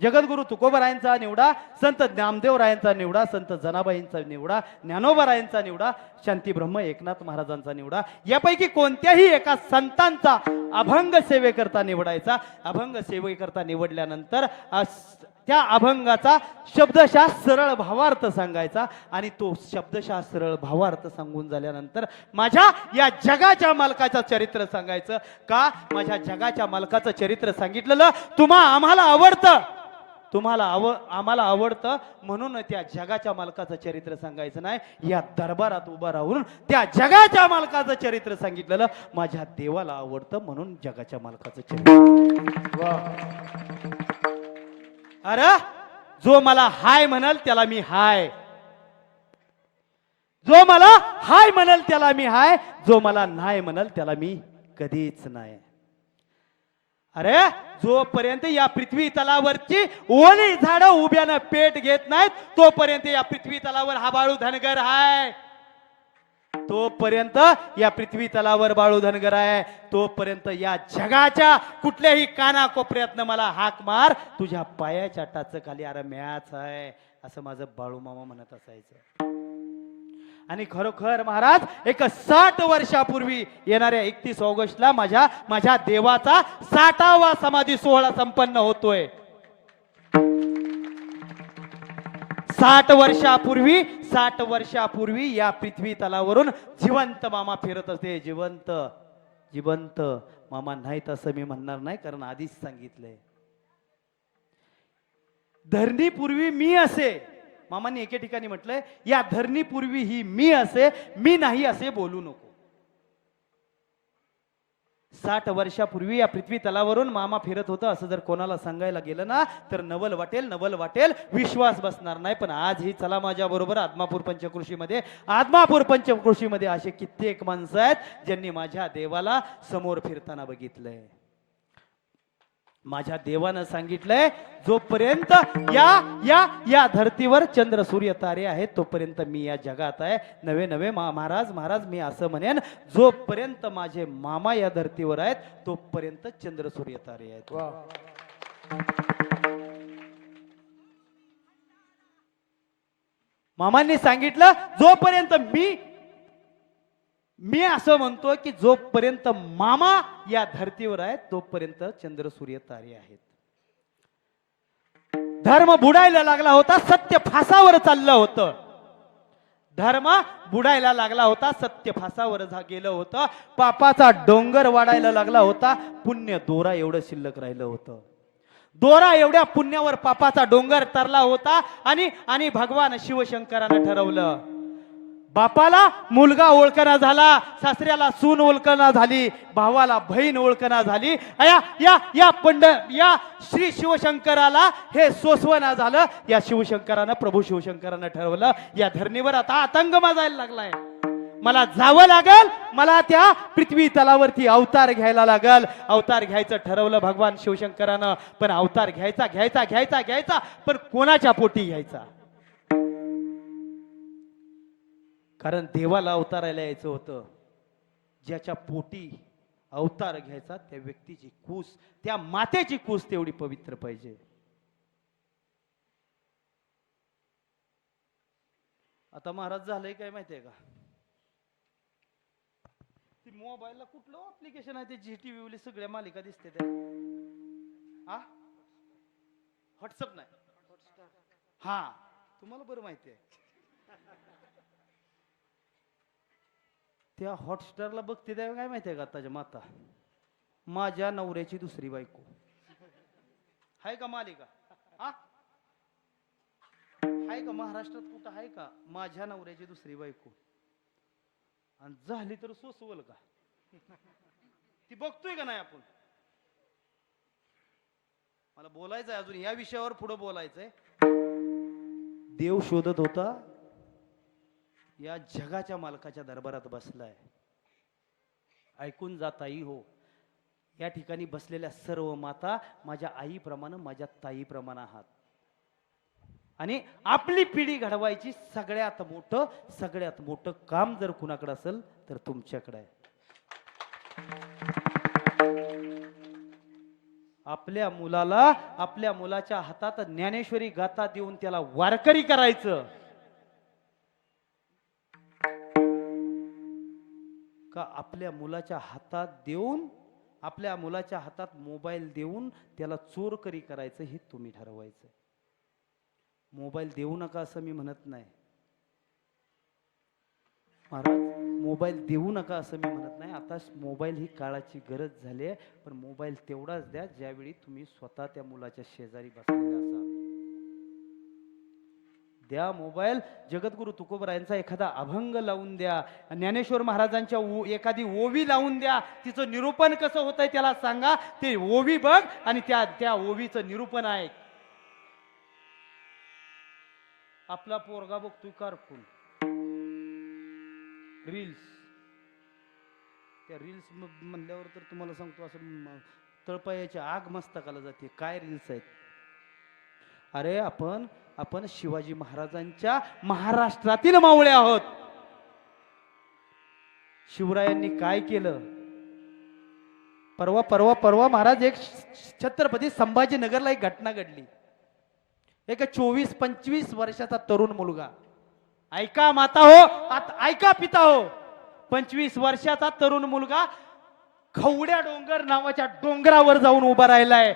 जगद्गुरु तुकोबरायांचा निवडा, संत ज्ञानदेवरायांचा निवडा, संत जनाबाईंचा निवडा, ज्ञानोबरायांचा निवडा, शांती ब्रह्म एकनाथ महाराजांचा निवडा. यापैकी कोणत्याही एका संतांचा अभंग सेवेकरता निवडायचा. अभंग सेवेकरता निवडल्यानंतर त्या अभंगाचा शब्दशः सरळ भावार्थ सांगायचा. आणि तो शब्दशः सरळ भावार्थ सांगून झाल्यानंतर माझ्या या जगाच्या मालकाचं चरित्र सांगायचं. का माझ्या जगाच्या मालकाचं चरित्र सांगितलेलं आम्हाला आवडतं म्हणून त्या जगाच्या मालकाचं चरित्र सांगायचं नाही. या दरबारात उभा राहून त्या जगाच्या मालकाचं चरित्र सांगितलेलं माझ्या देवाला आवडतं म्हणून जगाच्या मालकाचं चरित्र. अरे जो मला हाय म्हणाल त्याला मी हाय, जो मला हाय म्हणाल त्याला मी हाय, जो मला नाही म्हणाल त्याला मी कधीच नाही. अरे जोपर्यंत या पृथ्वी तलावरची ओली झाडं उभ्यानं पेट घेत नाहीत तोपर्यंत या पृथ्वी तलावर हा बाळू धनगर आहे. तोपर्यंत या पृथ्वी तलावर बाळू धनगर आहे. तोपर्यंत या जगाच्या कुठल्याही कानाकोपऱ्यातनं मला हाक मार, तुझ्या पायाच्या टाचखाली अरे म्याच आहे असं माझं बाळू मामा म्हणत असायचं. आणि खरोखर महाराज एक 60 वर्षापूर्वी येणाऱ्या 31 ऑगस्टला माझ्या देवाचा 60वा समाधी सोहळा संपन्न होतोय. 60 वर्षापूर्वी या पृथ्वी तलावरून जिवंत मामा फिरत असते. जिवंत मामा नाहीत असं मी म्हणणार नाही, कारण आधीच सांगितलंय. धरणीपूर्वी मी असे, मामांनी एके ठिकाणी म्हटलंय, या धरणीपूर्वी ही मी असे, मी नाही असे बोलू नको. 60 वर्षापूर्वी या पृथ्वी तलावरून मामा फिरत होतं असं जर कोणाला सांगायला गेलं ना तर नवल वाटेल, विश्वास बसणार नाही. पण आज ही चला माझ्या बरोबर आदमापूर पंचकृषीमध्ये असे कित्येक माणसं आहेत ज्यांनी माझ्या देवाला समोर फिरताना बघितलंय. माझ्या देवानं सांगितलंय जोपर्यंत या धर्तीवर चंद्र सूर्य तारे आहेत तोपर्यंत मी या जगात आहे. नवे महाराज मी असं म्हणेन, जोपर्यंत माझे मामा या धर्तीवर आहेत तोपर्यंत चंद्र सूर्य तारे आहेत. मामांनी सांगितलं जोपर्यंत मी असं म्हणतो की जोपर्यंत मामा या धर्तीवर आहेत तोपर्यंत चंद्र सूर्य तारे आहेत. धर्म बुडायला लागला होता, सत्य फासावर चाललं होतं. धर्म बुडायला लागला होता, सत्य फासावर गेलं होतं, पापाचा डोंगर वाढायला लागला होता, पुण्य दोरा एवढं शिल्लक राहिलं होतं. दोरा एवढ्या पुण्यावर पापाचा डोंगर तरला होता आणि भगवान शिवशंकरानं ठरवलं, बापाला मुलगा ओळखना झाला, सासऱ्याला सून ओळखना झाली, भावाला बहीण ओळखना झाली, या श्री शिवशंकराला हे सोसवना झालं. या शिवशंकरानं, प्रभू शिवशंकरानं ठरवलं, या धरणीवर आता आतंक माजायला लागलाय, मला जावं लागल, मला त्या पृथ्वी तलावरती अवतार घ्यायला लागल. अवतार घ्यायचं ठरवलं भगवान शिवशंकरानं, पण अवतार घ्यायचा पण कोणाच्या पोटी घ्यायचा? कारण देवाला अवतारायला यायचं होतं, ज्याच्या पोटी अवतार घ्यायचा त्या व्यक्तीची कूस, त्या मातेची कूस तेवढी पवित्र पाहिजे. आता महाराज झालंय काय माहितीये का, ती मोबाईलला कुठलं ऍप्लिकेशन आहे ते GTV सगळ्या मालिका दिसते त्या, व्हॉट्सअप नाही, हा तुम्हाला बरं माहिती आहे. त्या हॉटस्टारला बघते त्या काय माहितीये का, आताच्या माता, माझ्या नवऱ्याची दुसरी बायको आहे का मालिका? आहे का महाराष्ट्रात कुठं आहे का माझ्या नवऱ्याची दुसरी बायको? आणि झाली तर सोसवल का? ती बघतोय का नाही आपण? मला बोलायचंय अजून या विषयावर, पुढे बोलायचंय. देव शोधत होता, या जगाच्या मालकाच्या दरबारात बसलाय. ऐकून जाताई हो, या ठिकाणी बसलेल्या सर्व माता माझ्या आईप्रमाणे, माझ्या ताईप्रमाणे आहात. आणि आपली पिढी घडवायची सगळ्यात मोठं काम जर कुणाकडे असेल तर तुमच्याकडे आहे. आपल्या मुलाच्या हातात ज्ञानेश्वरी गाथा देऊन त्याला वारकरी करायचं का आपल्या मुलाच्या हातात देऊन, आपल्या मुलाच्या हातात मोबाईल देऊन त्याला चोरकरी करायचं हे तुम्ही ठरवायचं. मोबाईल देऊ नका असं मी म्हणत नाही महाराज, मोबाईल देऊ नका असं मी म्हणत नाही. आता मोबाईल ही काळाची गरज झाली आहे, पण मोबाईल तेवढाच द्या ज्यावेळी तुम्ही स्वतः त्या मुलाच्या शेजारी बसलेले असाल. द्या मोबाईल. जगद्गुरु तुकोबरायांचा एखादा अभंग लावून द्या, ज्ञानेश्वर महाराजांच्या एखादी ओवी लावून द्या, तिचं निरूपण कसं होतंय त्याला सांगा, ते ओवी बघ आणि त्या ओवीचं निरूपण आहे. आपला पोरगा बघतोय कारकून रील्स, त्या रील्स म्हणल्यावर तर तुम्हाला सांगतो असं तळपायाची आग मस्तकाला जाते. काय रील्स आहेत? अरे आपण शिवाजी महाराजांच्या महाराष्ट्रातील मावळे आहोत. शिवरायांनी काय केलं? परवा महाराज, एक छत्रपती संभाजीनगरला एक घटना घडली. एक 24-25 वर्षाचा तरुण मुलगा, ऐका माता हो, ऐका पिता हो, 25 वर्षाचा तरुण मुलगा खवड्या डोंगर नावाच्या डोंगरावर जाऊन उभा राहिलाय.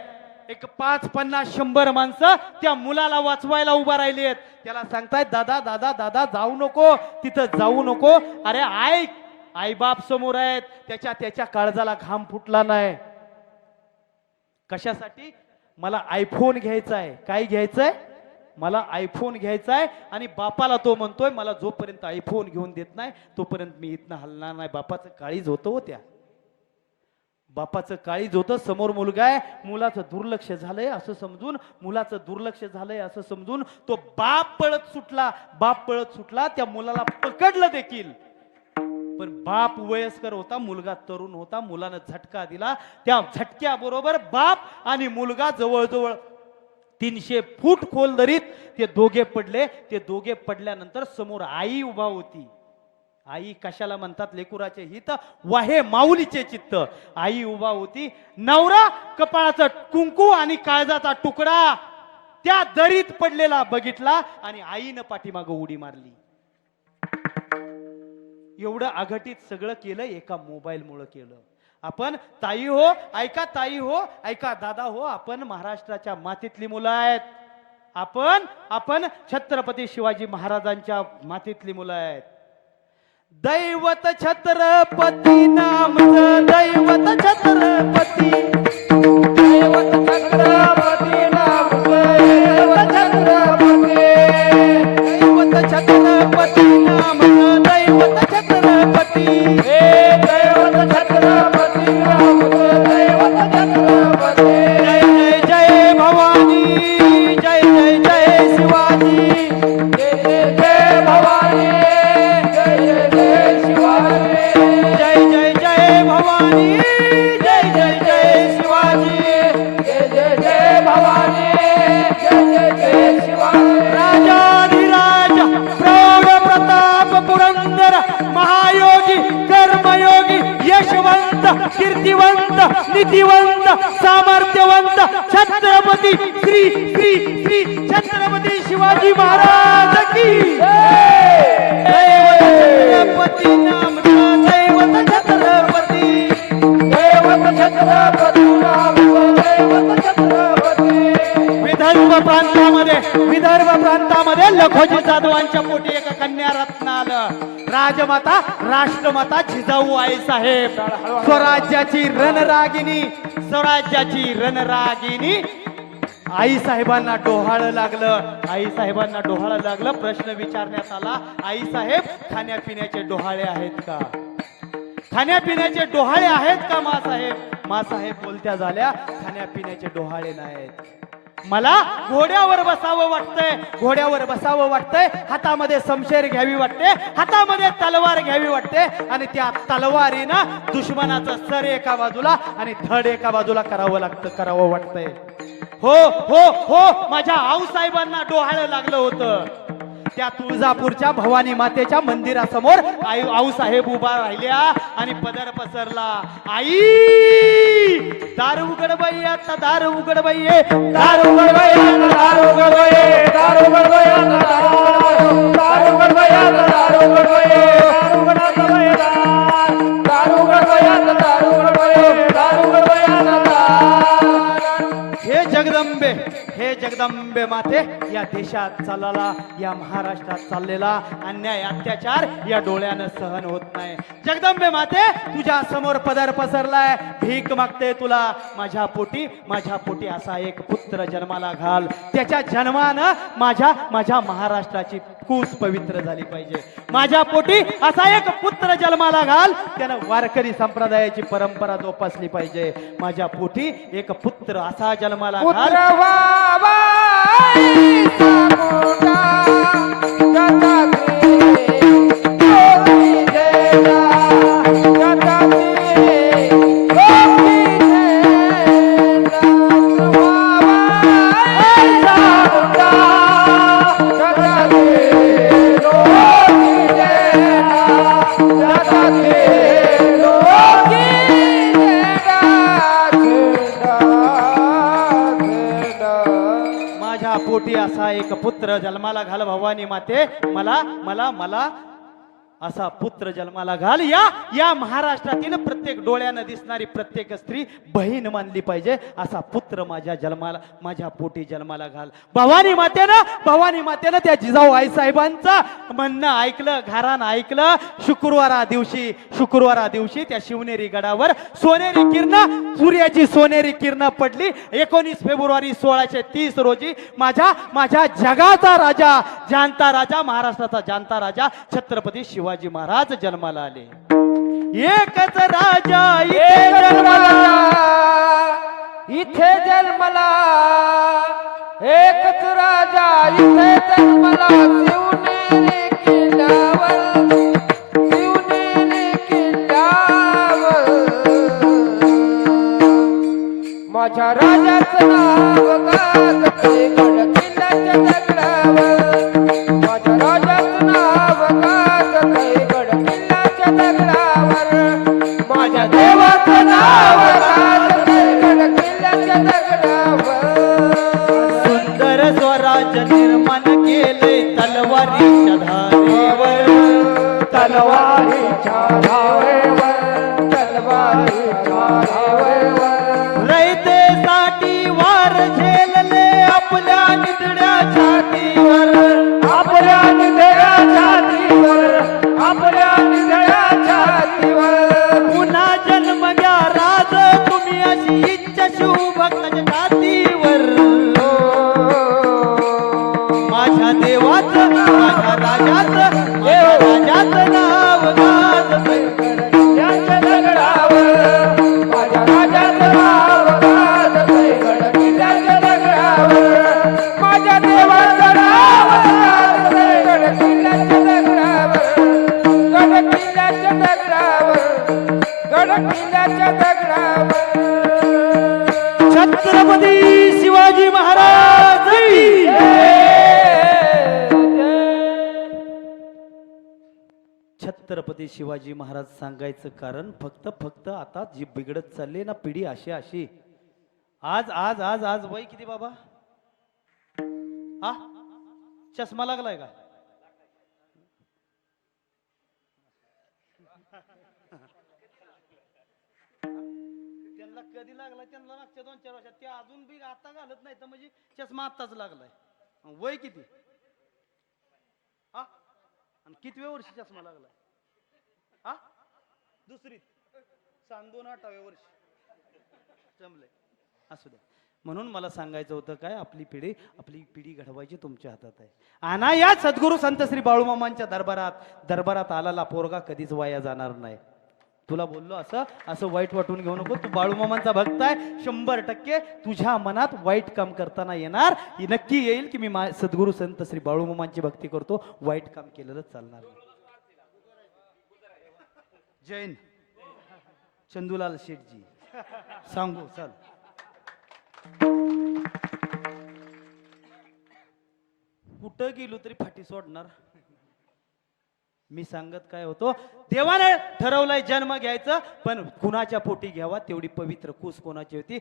एक 5, 50, 100 माणसं त्या मुलाला वाचवायला उभा राहिली आहेत. त्याला सांगतायत, दादा जाऊ नको, तिथं जाऊ नको. अरे ऐक, आई बाप समोर आहेत, त्याच्या काळजाला घाम फुटला नाही. कशासाठी? मला आयफोन घ्यायचा आहे. काय घ्यायचंय? मला आयफोन घ्यायचा आहे. आणि बापाला तो म्हणतोय, मला जोपर्यंत आयफोन घेऊन देत नाही तोपर्यंत मी इथनं हलणार नाही. बापाचं काळीज होतं हो, त्या बापाचं काळीज होतं. समोर मुलगा आहे, मुलाचं दुर्लक्ष झालंय असं समजून, मुलाचं दुर्लक्ष झालंय असं समजून तो बाप पळत सुटला. त्या मुलाला पकडलं देखील, पण बाप वयस्कर होता, मुलगा तरुण होता. मुलानं झटका दिला. त्या झटक्याबरोबर बाप आणि मुलगा जवळजवळ 300 फूट खोल दरीत ते दोघे पडले. ते दोघे पडल्यानंतर समोर आई उभा होती. आई कशाला म्हणतात? लेकुराचे हित वाहे माऊलीचे चित्त. आई उभा होती. नवरा कपाळाचं कुंकू आणि काळजाचा तुकडा त्या दरीत पडलेला बघितला आणि आईनं पाठीमागं उडी मारली. एवढं अघटित सगळं केलं एका मोबाईल मुळे केलं. आपण ताई हो ऐका, ताई हो ऐका, दादा हो, आपण महाराष्ट्राच्या मातीतली मुलं आहेत. आपण छत्रपती शिवाजी महाराजांच्या मातीतली मुलं आहेत. दैवत छत्रपती नामचं दैवत छत्रपती दैवत छत्रपती नामचं दैवत छत्रपती दैवत छत्रपती नामचं दैवत छत्रपती हे दैवत छत्रपती नामचं दैवत छत्रपती जय जय जय भवानी जय जय जय शिवाजी जय जय जय भवानी जय जय जय शिवाजी जय जय जय भवानी जय जय जय शिवाजी जय जय जय भवानी जय जय जय शिवाजी राजाधिराज प्रौढ प्रताप पुरंदर महायोगी कर्मयोगी यशवंत कीर्तिवंत निधिवंत सामर्थ्यवंत छत्रपती श्री श्री श्री छत्रपती शिवाजी महाराज की दैवत छत्रपती नामचं दैवत छत्रपती दैवत छत्रपती नामचं दैवत छत्रपती विदर्भ प्रांतामध्ये लखोजी जाधवांच्या पोटी एक कन्या रत्न आलं. राजमाता राष्ट्रमाता जिजाऊ आई साहेब स्वराज्याची रणरागिनी आई साहेबांना डोहाळं लागलं. प्रश्न विचारण्यात आला, आई साहेब खाण्यापिण्याचे डोहाळे आहेत का? खाण्यापिण्याचे डोहाळे आहेत का मासाहेब बोलत्या झाल्या, खाण्यापिण्याचे डोहाळे नाहीत. मला घोड्यावर बसावं वाटतंय, हातामध्ये शमशेर घ्यावी वाटते, हातामध्ये तलवार घ्यावी वाटते आणि त्या तलवारीनं दुश्मनाचं सर एका बाजूला आणि धड एका बाजूला करावं वाटतंय. हो माझ्या आऊसाहेबांना डोहाळं लागलं होतं. त्या तुळजापूरच्या भवानी मातेच्या मंदिरासमोर आऊसाहेब उभा राहिल्या आणि पदर पसरला. आई दार उघड बाई, आता दार उघड बाई, दार उघड बाई, आता दार उघड बाई, दार उघड बाई, आता दार उघड बाई, आता दार उघड बाई, दार उघड आता बाई, दार उघड बाई, आता दार उघड बाई, दार उघड बाई, आता दार. हे जगदंबे माते, या देशात चालला, या महाराष्ट्रात चाललेला अन्याय अत्याचार या डोळ्यानं सहन होत नाही. जगदंबे माते, तुझ्या समोर पदर पसरलाय, भीक मागते तुला. माझ्या पोटी असा एक पुत्र जन्माला घाल. त्याच्या जन्मानं माझ्या महाराष्ट्राची कूस पवित्र झाली पाहिजे. माझ्या पोटी असा एक पुत्र जन्माला घाल, त्यानं वारकरी संप्रदायाची परंपरा जोपासली पाहिजे. माझ्या पोटी एक पुत्र असा जन्माला घाल. पुत्र व्हावा आईचा मोठा, जगाची गोडी देवा, जगाची गोडी देवा. पुत्र व्हावा आईचा मोठा, जगाची गोडी देवा, जगाची गोडी देवा. माझ्या पोटी असा एक पुत्र जन्माला घाल भवानी माते. मला असा पुत्र जन्माला घाल. या महाराष्ट्रातील प्रत्येक डोळ्यानं दिसणारी प्रत्येक स्त्री बहीण मानली पाहिजे. असा पुत्र माझ्या पोटी जन्माला घाल. भवानी मातेनं त्या जिजाऊ आई साहेबांचं म्हणणं ऐकलं, घरानं ऐकलं. शुक्रवारा दिवशी त्या शिवनेरी गडावर सूर्याची सोनेरी किरण पडली. 19 फेब्रुवारी 1630 रोजी माझ्या जगाचा राजा, जाणता राजा, महाराष्ट्राचा जाणता राजा छत्रपती शिवाजी महाराज जन्माला आले. एकच राजा इथे जन्मला, एकच राजा इथे जन्मला. शिवनेरी किल्ल्यावर, शिवनेरी किल्ल्यावर. माझ्या राजाचं नाव गाजते गड किल्ल्याच्या दगडावर. माझ्या राजाचं नाव गाजते गड किल्ल्याच्या दगडावर. माझ्या देवाचं नाव गाजते गड किल्ल्याच्या दगडावर. सुंदर स्वराज निर्माण केले तलवारीच्या धारेवर, तलवारीच्या धारेवर, तलवारीच्या धारेवर. रयतेसाठी वार झेलले आपल्या निधड्या भक्ताच्या छातीवर माझ्या देवाचं माझ्या राजाचं नाव गाजतंय. किल्ल्याच्या दगडावर माझ्या राजाचं नाव गाजतंय. गड-किल्ल्याच्या दगडावर माझ्या देवाचं नाव गाजतंय. गड-किल्ल्याच्या दगडावर गड-किल्ल्याच्या दगडावर गड-किल्ल्याच्या दगडावर छत्रपती शिवाजी महाराज की छत्रपती शिवाजी महाराज सांगायचं कारण फक्त आता जी बिघडत चालली ना पिढी अशी आज आज आज आज वय किती बाबा? हा चष्मा लागलाय का? त्यांना कधी लागलाय? त्यांना मागच्या 2-4 वर्षात. ते अजून बी आता घालत नाही तर म्हणजे चष्मा आताच लागलाय. वय किती? हा आणि कितव्या वर्षी चष्मा लागलाय? हा दुसरीत 2-8व्या वर्षी जमलंय. असू द्या. म्हणून मला सांगायचं होतं काय, आपली पिढी घडवायची तुमच्या हातात आहे. आणा या सद्गुरू संत श्री बाळूमामांच्या दरबारात आलेला पोरगा कधीच वाया जाणार नाही. तुला बोललो असं वाईट वाटून घेऊ नको. तू बाळूमामांचा भक्त आहे, 100% तुझ्या मनात वाईट काम करताना येणार. नक्की येईल की मी सद्गुरू संत श्री बाळूमामांची भक्ती करतो, वाईट काम केलेलं चालणार नाही. जैन चंदूलाल शेठजी सांगू चल. कुठं गेलो तरी फाटी सोडणार. मी सांगत काय होतो, देवाने ठरवलंय जन्म घ्यायचं, पण कुणाच्या पोटी घ्यावा तेवढी पवित्र कूस कोणाची होती.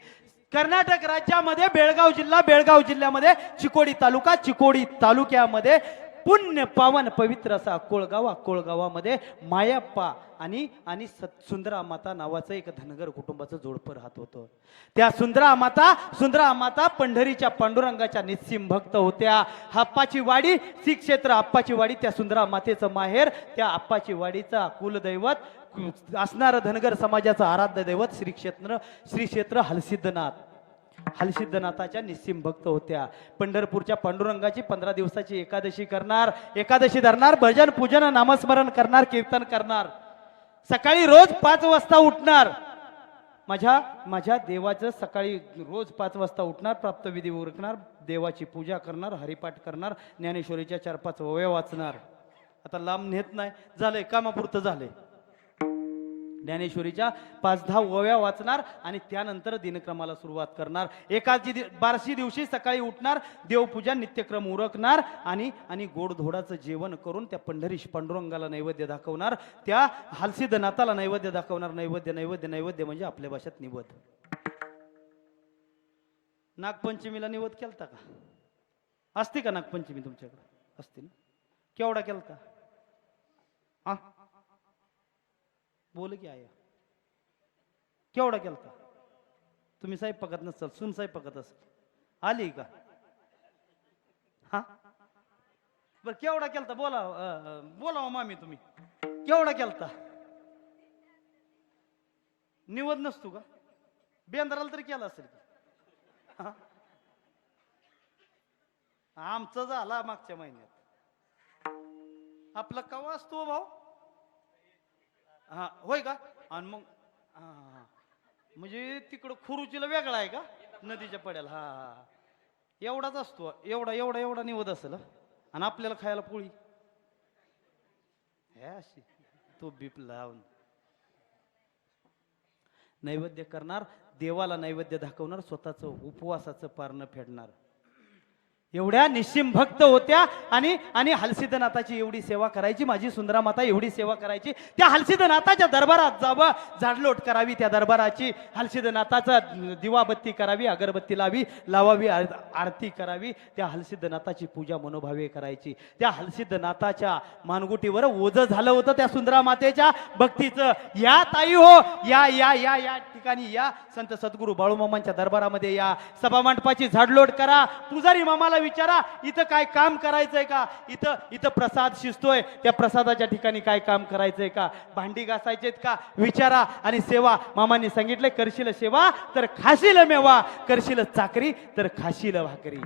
कर्नाटक राज्यामध्ये बेळगाव जिल्ह्यामध्ये चिकोडी तालुक्यामध्ये पुण्य पावन पवित्र असा अक्कोळगावामध्ये मायाप्पा आणि सुंदरा माता नावाचं एक धनगर कुटुंबाचं जोडपं राहत होतं. त्या सुंदरा माता पंढरीच्या पांडुरंगाच्या निस्सीम भक्त होत्या. आप्पाची वाडी श्री क्षेत्र आप्पाची वाडी, त्या सुंदरा मातेचं माहेर, त्या आप्पाची वाडीचा कुलदैवत असणारं धनगर समाजाचं आराध्य दैवत श्री क्षेत्र हलसिद्धनाथाच्या निस्सीम भक्त होत्या. पंढरपूरच्या पांडुरंगाची 15 दिवसाची एकादशी धरणार, भजन पूजन नामस्मरण करणार, कीर्तन करणार. सकाळी रोज 5 वाजता उठणार. माझ्या देवाचं सकाळी रोज 5 वाजता उठणार, प्राप्तविधी उरकणार, देवाची पूजा करणार, हरिपाठ करणार, ज्ञानेश्वरीच्या 4-5 ओव्या वाचणार. आता लांब नेत नाही, झालंय कामापुरतं झालंय. ज्ञानेश्वरीच्या 5-10 ओव्या वाचणार आणि त्यानंतर दिनक्रमाला सुरुवात करणार. बार्शी दिवशी सकाळी उठणार, देवपूजा नित्यक्रम उरकणार आणि गोडधोडाचं जेवण करून त्या पांडुरंगाला नैवेद्य दाखवणार, त्या हलसिद्धनाथाला नैवेद्य दाखवणार. नैवेद्य म्हणजे आपल्या भाषेत निवद. नागपंचमीला निवद केलता का? असते का नागपंचमी तुमच्याकडे? असते ना. केवढा केलता? हा बोल की आया, केवढा केलता? तुम्ही स्वयंपाकात नसाल, सून स्वयंपाकात असेल. आली का? हा बर केवढा केलता? बोला मामी, तुम्ही केवढा केलता? निवद नसतो का? बेंद्राला तरी केला असेल का? आमचा झाला मागच्या महिन्यात. आपला कवा असतो भाऊ? हा होय का? आणि मग म्हणजे तिकडं खुरुचीला वेगळा आहे का? नदीच्या पड्याला. हा एवढाच असतो. एवढा निवद असेल. आणि आपल्याला खायला पोळी हे अशी तो बीप लावून नैवेद्य करणार, देवाला नैवेद्य दाखवणार, स्वतःच उपवासाचं पारणं फेडणार. एवढ्या निस्सीम भक्त होत्या आणि हलसिद्धनाथाची एवढी सेवा करायची. माझी सुंदरा माता एवढी सेवा करायची. त्या हलसिद्धनाथाच्या दरबारात जावं, झाडलोट करावी, त्या दरबाराची हलसिद्धनाथाचा दिवाबत्ती करावी, अगरबत्ती लावावी, आरती करावी, त्या हलसिद्धनाथाची पूजा मनोभावे करायची. त्या हलसिद्धनाथाच्या मानगुटीवर ओझं झालं होतं त्या सुंदरा मातेच्या भक्तीचं. या ताई हो, या ठिकाणी या संत सद्गुरू बाळूमामांच्या दरबारामध्ये या. सभा मंडपाची झाडलोट करा, पुजारी मामाला विचारा इथं काय काम करायचंय का, इथं इथं प्रसाद शिजतोय त्या प्रसादाच्या ठिकाणी काय काम करायचंय का, भांडी घासायचेत का विचारा. आणि सेवा मामांनी सांगितलंय, करशील सेवा तर खाशील मेवा, करशील चाकरी तर खाशील भाकरी.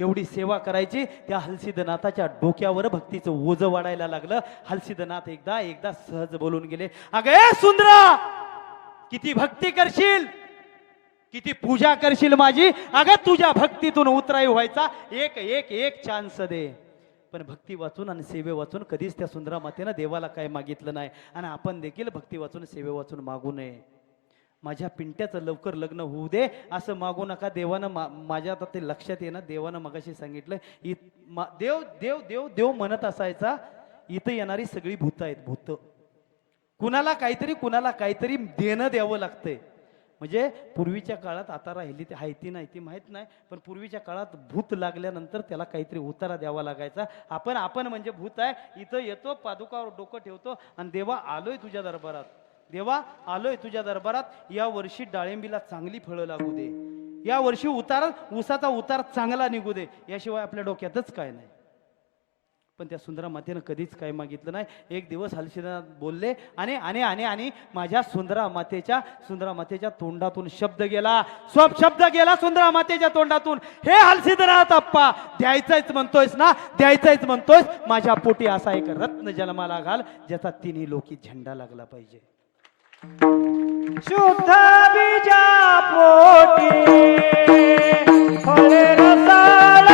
एवढी सेवा करायची. त्या हलसिद्धनाथाच्या डोक्यावर भक्तीचं ओझं वाढायला लागलं. हलसिद्धनाथ एकदा एकदा सहज बोलून गेले, अगे सुंदरा, किती भक्ती करशील, किती पूजा करशील माझी, अगं तुझ्या भक्तीतून उतराई व्हायचा एक एक एक चान्स दे. पण भक्ती वाचून आणि सेवे वाचून कधीच त्या सुंदरा मातेनं देवाला काय मागितलं नाही. आणि आपण देखील भक्ती वाचून सेवे वाचून मागू नये. माझ्या पिंट्याचं लवकर लग्न होऊ दे असं मागू नका. देवानं माझ्या आता ते लक्षात येणं, देवानं मगाशी सांगितलं, देव देव देव देव म्हणत असायचा, इथं येणारी सगळी भूत आहेत, भूत. कुणाला काहीतरी देणं द्यावं लागतंय. म्हणजे पूर्वीच्या काळात, आता राहिली ती आहे ती नाही ती माहित नाही, पण पूर्वीच्या काळात भूत लागल्यानंतर त्याला काहीतरी उतारा द्यावा लागायचा. आपण म्हणजे भूत आहे, इथं येतो, पादुकावर डोकं ठेवतो आणि देवा आलोय तुझ्या दरबारात, देवा आलोय तुझ्या दरबारात, या वर्षी डाळिंबीला चांगली फळं लागू दे, या वर्षी उसाचा उतार चांगला निघू दे, याशिवाय आपल्या डोक्यातच काय नाही. पण त्या सुंदरा मातेनं कधीच काय मागितलं नाही. एक दिवस हलसिद्धनाथ बोलले आणि आणि आणि आणि माझ्या सुंदरा मातेच्या तोंडातून शब्द गेला, शब्द गेला सुंदरा मातेच्या तोंडातून, हे हलसिद्धनाथ अप्पा, द्यायचंच म्हणतोयस ना, द्यायचंच म्हणतोयस, माझ्या पोटी असा एक रत्न जन्माला घाल ज्याचा तिन्ही लोकी झेंडा लागला पाहिजे. शुद्ध बीजा पोटी फळे रसाळ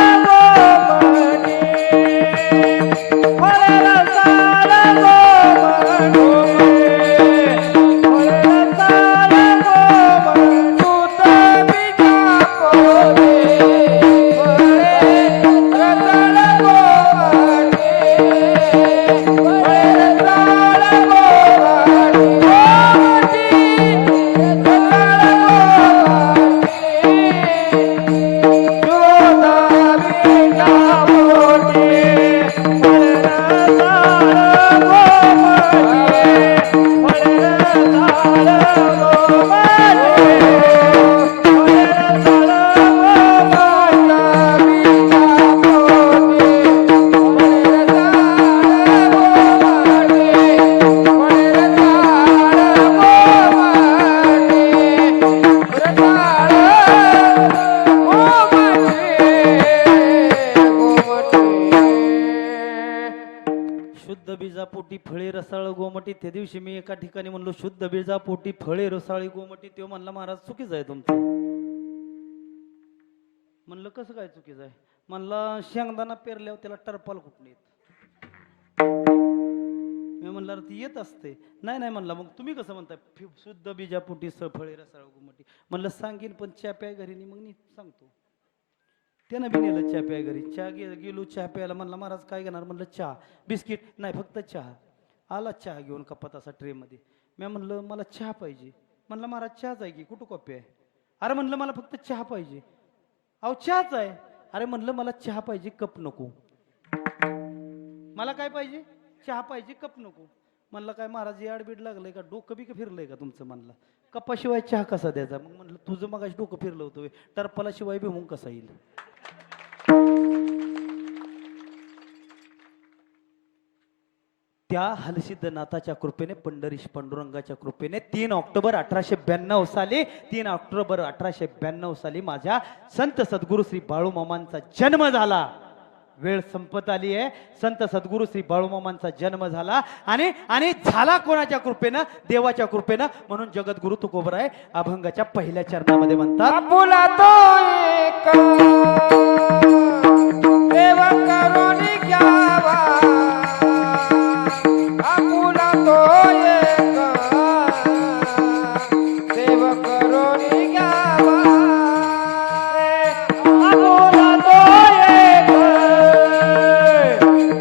गोमटी, फळे रसाळ गोमटी, फळे रसाळ गोमटी, शुद्ध बीजा पोटी फळे रसाळ गोमटी, फळे रसाळ गोमटी. बीजापोटी फळे रसाळ गोमटी. त्या दिवशी मी एका ठिकाणी म्हणलो शुद्ध बीजापोटी फळे रसाळी गोमटी, तो म्हणला महाराज चुकीचं आहे तुमचं. म्हणलं कसं काय चुकीचं आहे? म्हणला शेंगदाणा पेरल्यावर त्याला टरपाल कुठून येत? मी म्हणलं ती येत असते. नाही नाही म्हणला, मग तुम्ही कसं म्हणताय शुद्ध बीजापोटी फळे रसाळ गोमटी? म्हणलं सांगेन, पण चहा प्याय घरी नाही, मग मी सांगतो. त्यानं बी नेलं चहा प्याय घरी. चहा गेलो चहा प्यायला. म्हणला महाराज काय घेणार? म्हणलं चहा, बिस्किट नाही, फक्त चहा. आला चहा घेऊन कपात असा ट्रेमध्ये. मी म्हणलं मला चहा पाहिजे. म्हणलं महाराज चहाच आहे की, कुठं कॉपी आहे? अरे म्हणलं मला फक्त चहा पाहिजे. अहो चहाच आहे. अरे म्हणलं मला चहा पाहिजे, कप नको. मला काय पाहिजे? चहा पाहिजे, कप नको. म्हणलं काय महाराज आडबीड लागलंय का? डोकं बी फिरलंय का तुमचं? म्हणलं कपाशिवाय चहा कसा द्यायचा? मग म्हणलं तुझं मगाशी डोकं फिरलं होतं, टरपलाशिवाय बी मग कसा येईल? त्या हलसिद्धनाथाच्या कृपेने, पंढरीश पांडुरंगाच्या कृपेने 3 ऑक्टोबर 1892 साली 3 ऑक्टोबर 1892 साली माझ्या संत सद्गुरू श्री बाळूमामांचा जन्म झाला. वेळ संपत आली आहे. संत सद्गुरू श्री बाळूमामांचा जन्म झाला आणि आणि झाला कोणाच्या कृपेनं? देवाच्या कृपेनं. म्हणून जगद्गुरु तुकोबराय अभंगाच्या पहिल्या चरणामध्ये म्हणतात, आपुला तो एक देव करुणी घ्यावा, आपुला तो एक देव करुणी घ्यावा, आपुला तो एक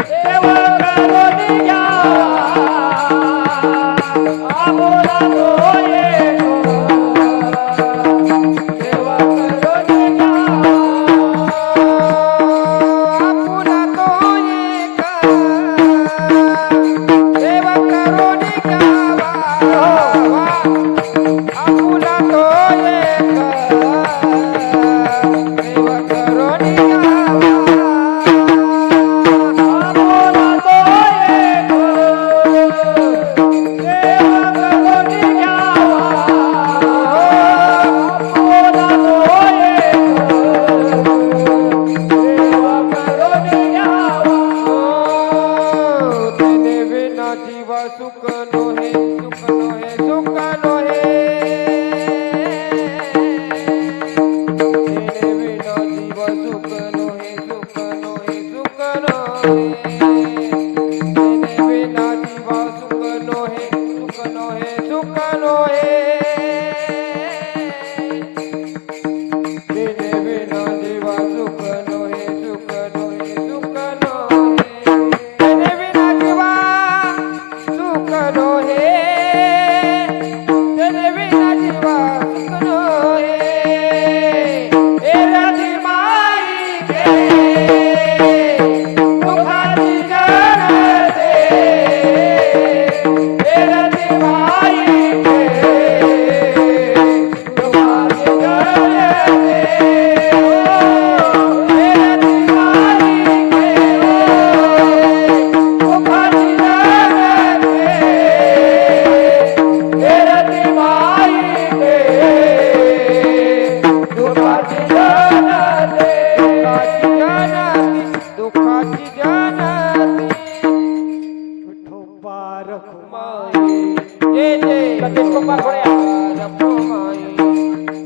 देव करुणी घ्यावा, आपुला तो एक आपुला तो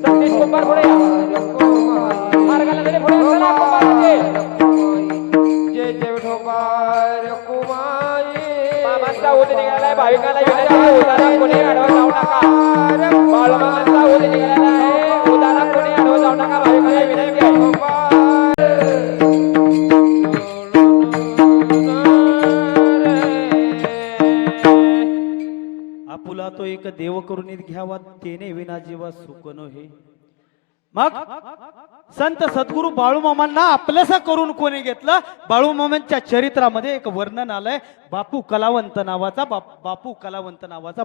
सतीश कुंभार पुढे या. मार्गाला जरी पुढे चला कुंभाराचे. जय जय विठोबा रकुमाई मामांचा उद निघालाय भाविकाला विनंती आहे उदारा कोणी आडवा जाऊ नका. बाळमामांचा उद निघालेला आहे उदारा कोणी आडवा जाऊ नका भाविकाला विनंती आहे. आपुला तो एक देव करून घ्यावा तेने विना जीवा सुख हे. मग संत सद्गुरु बाळूमामांना आपलंसं करून कोणी घेतलं. बाळूमामांच्या चरित्रामध्ये एक वर्णन आलंय. बापू कलावंत नावाचा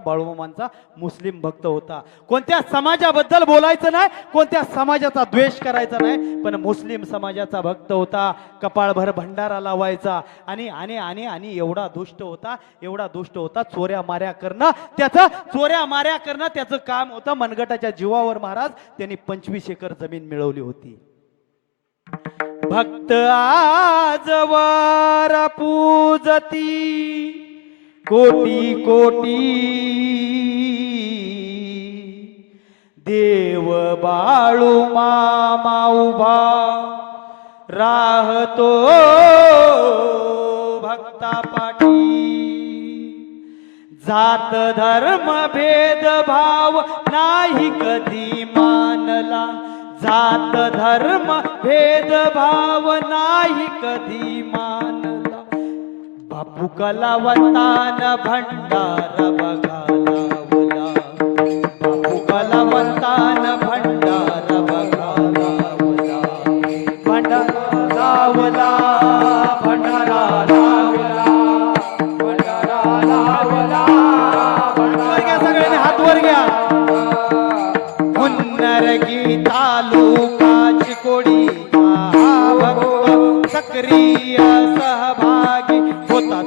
बाळूमामांचा मुस्लिम भक्त होता. कोणत्या समाजाबद्दल बोलायचं नाही, कोणत्या समाजाचा द्वेष करायचा नाही, पण मुस्लिम समाजाचा भक्त होता. कपाळभर भंडारा लावायचा आणि आणि आणि आणि एवढा दुष्ट होता चोऱ्या माऱ्या करणं त्याचं काम होतं. मनगटाच्या जीवावर महाराज त्यांनी 25 एकर जमीन मिळवली होती. भक्त आजवर पूजती कोटी कोटी देव बाळू मामा उभा राहतो भक्ता पाठी. जात धर्म भेदभाव नाही कधी मानला. जात धर्म भेदभाव नाही कधी मानला. बापू कलावंतान भंडार बघा लावला. बापू कलावंतान भंडार बघा लावला. भंडारा लावला. भंडारा लावला. भंडारा लावला. वर घ्या सगळ्यांनी हात वर घ्या. हुन्नरगी तालुकाची कोडी भक्त सक्रिय सहभागी होता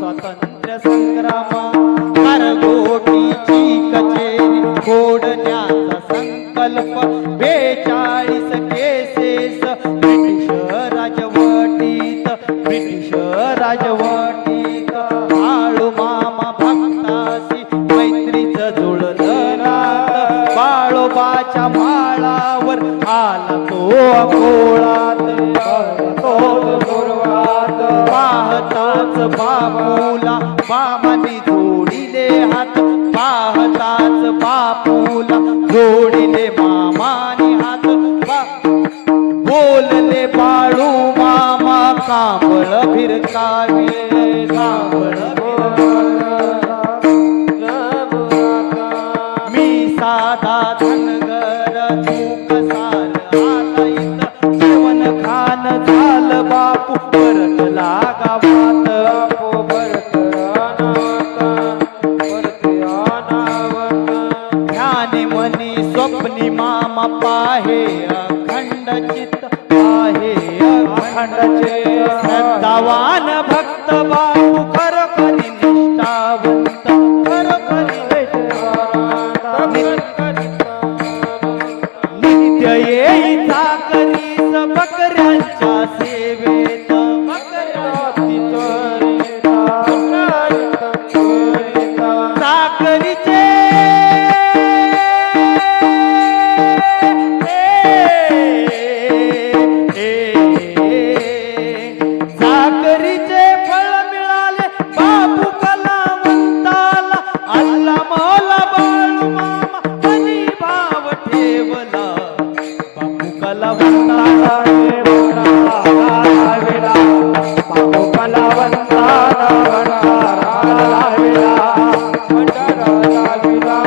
स्वातंत्र्य संग्रामात. करगोटीची कचेरी फोडण्याचा संकल्प 42 केसेस ब्रिटिश राजवटीत बाळू मामा भक्तासी मैत्रीचं जुळलं नात. बाळोबाच्या माळावर आला तो अकोळात. पाहताच बापूला मामानी जोडिले हात. पाहताच बापूला जोडिले मामानी हात. बोलले बाळू मामा कांबळ भिरकाविले. कांबळ मी साधा धनगर तू कसार आता इथं जेवण खान झालं बापू परतला गावात. ध्यानी मनी स्वप्नी मामा पाहे अखंड चित्त श्रद्धावान भक्त बापू खरोखरी निष्ठावंत. नित्य येई चाकरीस बकऱ्यांच्या सेवेत. चाकरीचे चाकरीचे फळ मिळाले बापू कलावंताला. अल्ला मौला बाळू मामा मनी भाव ठेवला. बापू कलावंताला बापू कलावंताला भंडारा लाविला. भंडारा लाविला.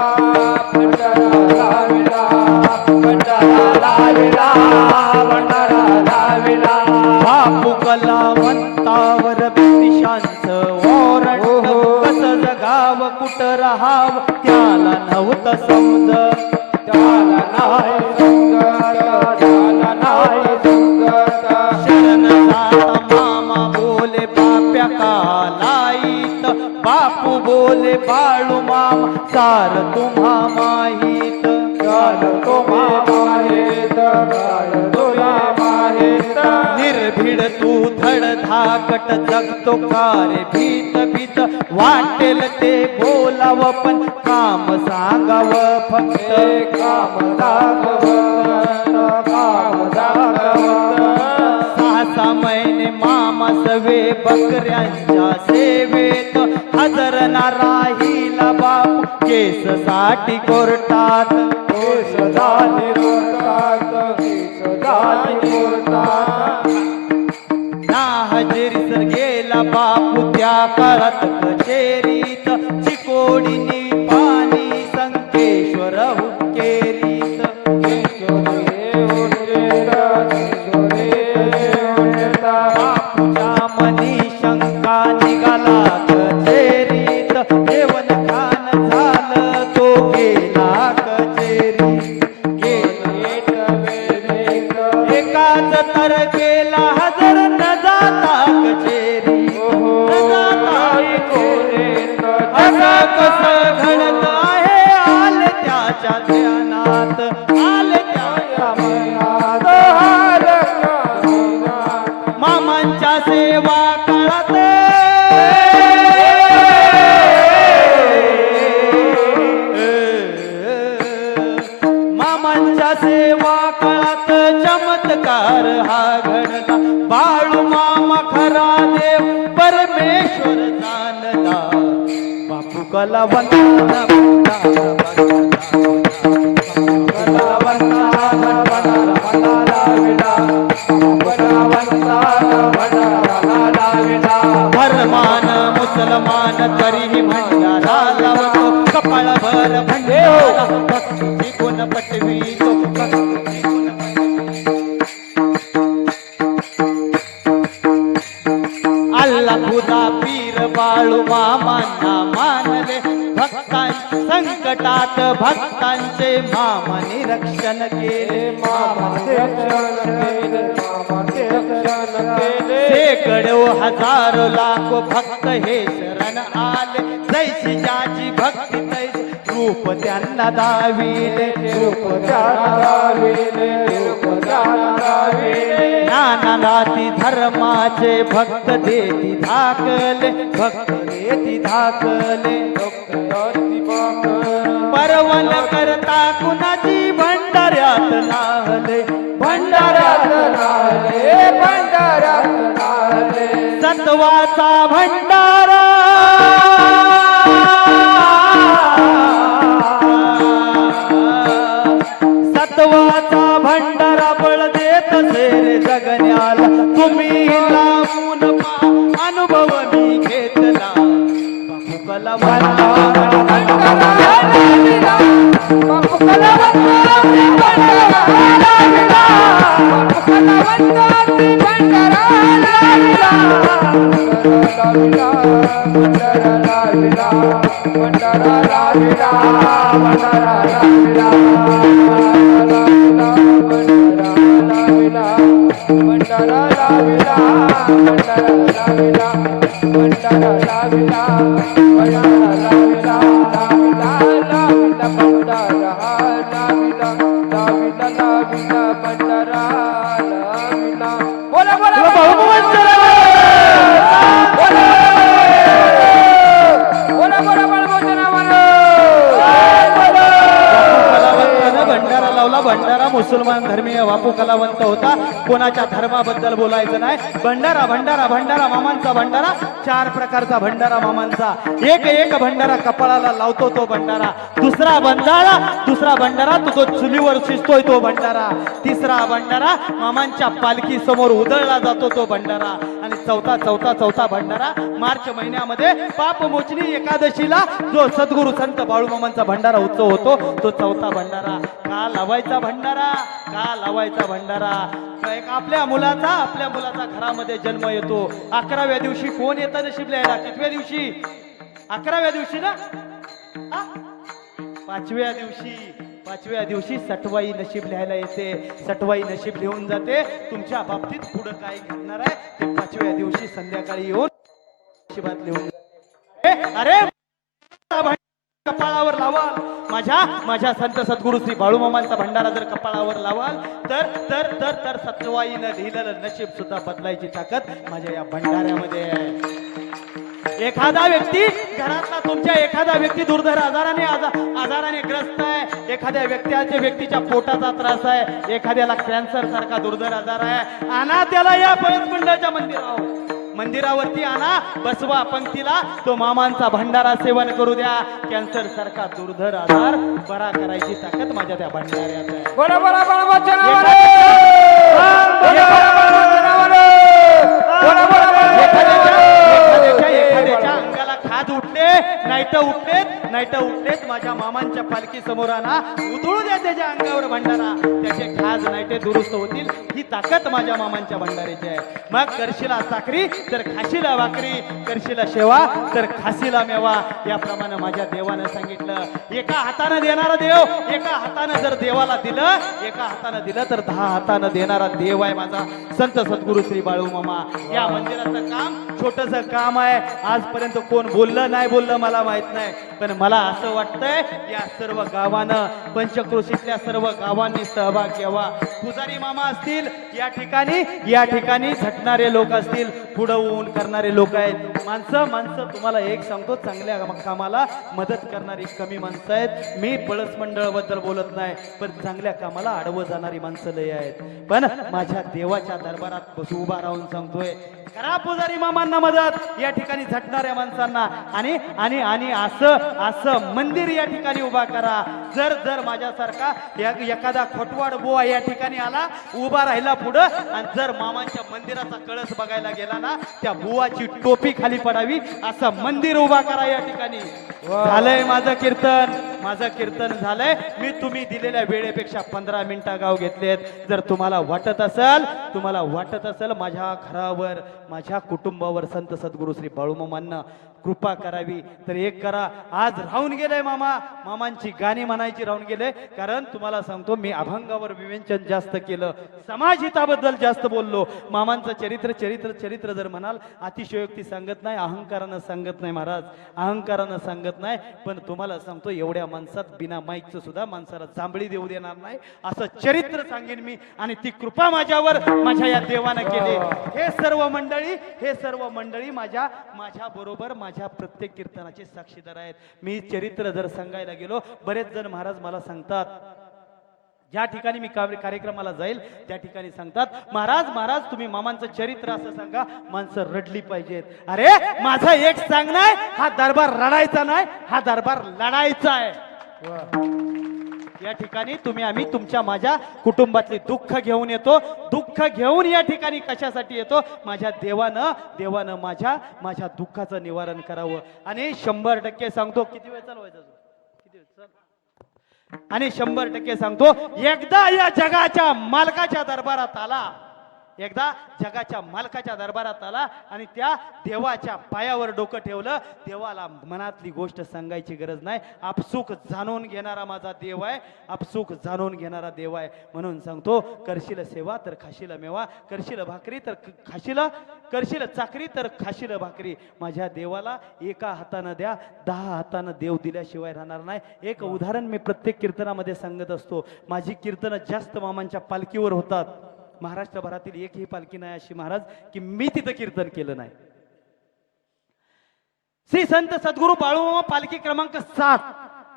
भंडारा लाविला. भंडारा लाविला. भंडारा लाविला. बापू कलावंतावर ब्रिटिशांचं वॉरंट. कसं जगावं कुठं राहावं त्याला नव्हतं समजत. त्याला नाही समजत. त्याला नाही समजत. शरण जाता मामा बोले बाप्या कालाईत. बापू बोले बाळू मामा सार तुम्हा माहीत. तुम्हा माहित. तुला माहित. निर्भीड तू धड धाकट जगतो कार भीत भीत वाटेल ते बोलाव पण काम सांगाव फक्त काम दाखवत काम दाखवत 6 महिने मामा सवे बकऱ्यांच्या सेवेत हजर ना राहिला बाप केस साठी कोर्टात सदानी बोलतात सदानी बोलतात ना हजेरी सर गेला बापू त्या काळात कचेरीत चिकोडीनी पाणी संकेश्वर हुक्केरीत बापूच्या मनी शंका निघाला कचेरीत जेवण खान झालं तो गेला कचेरीत एकाच तर गेला हजर न जाता कचेरी न जाता असं कसं घडत आहे आले त्याच्या ध्यानात आले त्याच्या मनात मामांच्या सेवा काळात मामांच्या सेवा काळात चमत्कार हा घडला बाळू मामा खरा देव परमेश्वर जाणला बापू धर्मान मुसलमान तरीही भंडारा लावतो कपाळभर भंडारा भक्तीची गुण पटवितो भक्तीची गुण अल्ला खुदा पीर बाळू मामांना मानले भक्तां संकटात भक्तांचे मामाने रक्षण केले शेकडो हजारो लाखो भक्त हे शरण आले जैसी ज्याची भक्ती तैस रूप त्यांना दाविले नाना नाती धर्माचे भक्त देती धाकले भक्त देती धाकले परवन करता कुणाची भंडाऱ्यात नाहले भंडाऱ्यात सत्वाचा भंडारा सत्वाचा भंडारा बळ देत सेरे जगण्याला तुम्ही लावून पहा अनुभव मी घेतला बापू भंडारा मुसलमान धर्मीय बापू कलावंत होता कोणाच्या धर्माबद्दल बोलायचं नाही भंडारा भंडारा भंडारा मामांचा भंडारा 4 प्रकारचा भंडारा मामांचा एक भंडारा कपाळाला लावतो तो भंडारा दुसरा भंडारा तो चुलीवर शिजतोय तो भंडारा तिसरा भंडारा मामांच्या पालखी समोर उधळला जातो तो भंडारा आणि चौथा भंडारा मार्च महिन्यामध्ये पापमोचनी एकादशीला जो सद्गुरु संत बाळू मामांचा भंडारा उत्सव होतो तो चौथा भंडारा का लावायचा भंडारा एक आपल्या मुलाचा घरामध्ये जन्म येतो 11व्या दिवशी कोण येतं नशीब लिहायला कितव्या दिवशी 11व्या दिवशी ना 5व्या दिवशी सटवाई नशीब लिहायला येते सटवाई नशीब लिहून जाते तुमच्या बाबतीत पुढे काय घडणार आहे ते 5व्या दिवशी संध्याकाळी येऊन नशिबात लिहून अरे कपाळावर लावा माझ्या संत सद्गुरू श्री बाळूमामांचा भंडारा जर कपाळावर लावाल तर सत्वाईनं लिहिलेलं नशीब सुद्धा बदलायची ताकद माझ्या या भंडाऱ्यामध्ये आहे. एखादा व्यक्ती घरातला तुमच्या एखादा व्यक्ती दुर्धर आजाराने ग्रस्त आहे, एखाद्या व्यक्तीच्या पोटाचा त्रास आहे, एखाद्याला कॅन्सर सारखा दुर्धर आजार आहे, आणा त्याला या पळस मंडळाच्या मंदिरावरती आणा, बसवा पंक्तीला, तो मामांचा भंडारा सेवन करू द्या. कॅन्सर सारखा दुर्धर आजार बरा करायची ताकद माझ्या त्या भंडाऱ्यात आहे. बरोबर एखाद्याच्या अंगाला खाज उठले नाईट उठलेत माझ्या मामांच्या पालखी समोर आणा, उधळू द्या त्याच्या अंगावर भंडारा, त्याचे खाज नाईटे दुरुस्त होतील. ही ताकद माझ्या मामांच्या भंडाऱ्याची आहे. मग करशीला साखरी तर खाशीला भाकरी, करशीला शेवा तर खाशीला मेवा, याप्रमाणे माझ्या देवानं सांगितलं. एका हातानं देणारा देव, एका हातानं जर देवाला दिलं, एका हातानं दिलं तर 10 हातानं देणारा देव आहे माझा संत सद्गुरू श्री बाळूमामा. या मंदिराचं काम छोटस काम आहे. आजपर्यंत कोण बोललं नाही बोललं मला माहित नाही, पण मला असं वाटतंय या सर्व गावानं, पंचक्रोशीतल्या सर्व गावांनी सहभाग घ्यावा. पुजारी मामा असतील या ठिकाणी झटणारे लोक असतील, पुढं होऊन करणारे लोक आहेत. माणसं तुम्हाला एक सांगतो, चांगल्या कामाला मदत करणारी कमी माणसं आहेत. मी पळस मंडळ बद्दल बोलत नाही, पण चांगल्या कामाला आडवं जाणारी माणसं लय आहेत. पण माझ्या देवाच्या दरबारात उभा राहून सांगतोय, करा पुजारी मामांना मदत, या ठिकाणी झटणाऱ्या माणसांना, आणि असं मंदिर या ठिकाणी उभा करा. जर माझ्यासारखा एखादा खोटवाड बुवा या ठिकाणी आला, उभा राहिला पुढं, आणि जर मामांच्या मंदिराचा कळस बघायला गेला ना, त्या बुवाची टोपी खाली पडावी, असं मंदिर उभा करा या ठिकाणी. झालंय माझं कीर्तन झालंय. मी तुम्ही दिलेल्या वेळेपेक्षा 15 मिनिटं गाव घेतलेत. जर तुम्हाला वाटत असेल माझ्या घरावर, माझ्या कुटुंबावर संत सद्गुरू श्री बाळूमामांना कृपा करावी, तर एक करा. आज राहून गेले मामांची गाणी म्हणायची राहून गेले. कारण तुम्हाला सांगतो, मी अभंगावर विवेचन जास्त केलं, समाजहिताबद्दल जास्त बोललो. मामांचं चरित्र जर म्हणाल, अतिशयोक्ती सांगत नाही, अहंकारानं सांगत नाही महाराज, अहंकारानं सांगत नाही. पण तुम्हाला सांगतो, एवढ्या माणसात बिना माईकचं सुद्धा माणसाला जांभळी देऊ देणार नाही असं चरित्र सांगेन मी. आणि ती कृपा माझ्यावर माझ्या या देवानं केली. हे सर्व मंडळी माझ्या बरोबर माझ्या प्रत्येक कीर्तनाचे साक्षीदार आहेत. मी चरित्र जर सांगायला गेलो, बरेच जण महाराज मला सांगतात, ज्या ठिकाणी मी कार्यक्रमाला जाईल त्या ठिकाणी सांगतात, महाराज तुम्ही मामांचं चरित्र असं सांगा, माणसं रडली पाहिजेत. अरे माझं एक सांग नाही, हा दरबार रडायचा नाही, हा दरबार लढायचा आहे. या ठिकाणी आम्ही तुमच्या माझ्या कुटुंबातले दुःख घेऊन येतो. दुःख घेऊन या ठिकाणी कशासाठी येतो? माझ्या देवानं माझ्या दुःखाचं निवारण करावं. आणि 100% सांगतो, किती वेळ चालवायचा? आणि 100% सांगतो, एकदा या जगाच्या मालकाच्या दरबारात आला आणि त्या देवाच्या पायावर डोकं ठेवलं. देवाला मनातली गोष्ट सांगायची गरज नाही, आपसूक जाणून घेणारा माझा देव आहे, आपसूक जाणून घेणारा देव आहे. म्हणून सांगतो, करशील सेवा तर खाशील मेवा, करशील भाकरी तर करशील चाकरी तर खाशील भाकरी. माझ्या देवाला एका हातानं द्या, 10 हातानं देव दिल्याशिवाय राहणार नाही. एक उदाहरण मी प्रत्येक कीर्तनामध्ये सांगत असतो. माझी कीर्तनं जास्त मामांच्या पालखीवर होतात. महाराष्ट्रभरातील एकही पालखी नाही अशी महाराज की मी तिथं कीर्तन केलं नाही. श्री संत सद्गुरू बाळूमामा पालखी क्रमांक 7,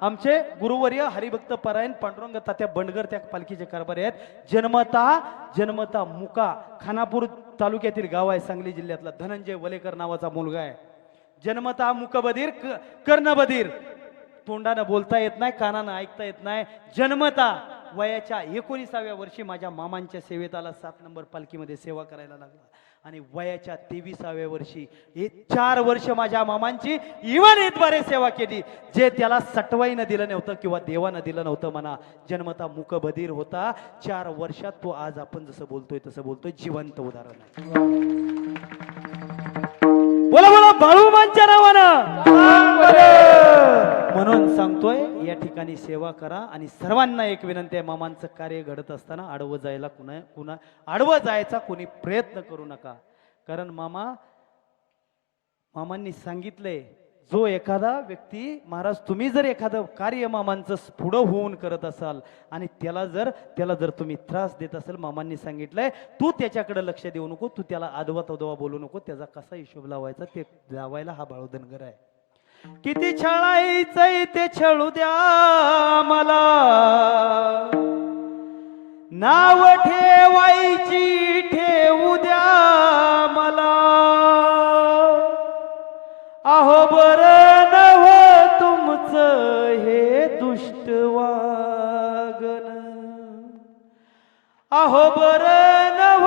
आमचे गुरुवर्य हरिभक्त परायण पांडुरंग तात्या बंडगर त्या पालखीचे कारभारी आहेत. जन्मता मुका, खानापूर तालुक्यातील गाव आहे, सांगली जिल्ह्यातला. धनंजय वलेकर नावाचा मुलगा आहे. जन्मता मुकबधीर, कर्णबधीर, तोंडानं बोलता येत नाही, कानानं ऐकता येत नाही. जन्मता वयाच्या 19व्या वर्षी माझ्या मामांच्या सेवेत आला. 7 नंबर पालखीमध्ये सेवा करायला लागला. आणि वयाच्या 23व्या वर्षी 4 वर्ष माझ्या मामांची इवानीद्वारे सेवा केली, जे त्याला सटवाईनं दिलं नव्हतं किंवा देवानं दिलं नव्हतं म्हणा. जन्मता मुकबधीर होता. 4 वर्षात तो आज आपण जसं बोलतोय तसं बोलतोय. जिवंत उदाहरण आहे. बोला बाळूमांच्या नावानं. म्हणून सांगतोय, या ठिकाणी सेवा करा. आणि सर्वांना एक विनंती आहे, मामांचं कार्य घडत असताना आडवं जायला आडवं जायचा कोणी प्रयत्न करू नका. कारण मामांनी सांगितलंय, जो एखादा व्यक्ती महाराज तुम्ही जर एखादं कार्य मामांचं पुढं होऊन करत असाल आणि त्याला जर तुम्ही त्रास देत असाल, मामांनी सांगितलंय तू त्याच्याकडे लक्ष देऊ नको, तू त्याला आदवा तदवा बोलू नको, त्याचा कसा हिशोब लावायचा ते लावायला हा बाळूधनगर आहे. किती छळायचंय ते छळू द्या मला, नाव ठेवायची ठेवू द्या मला, अहो बर नव तुमचं हे दुष्ट वागन, अहो बर नव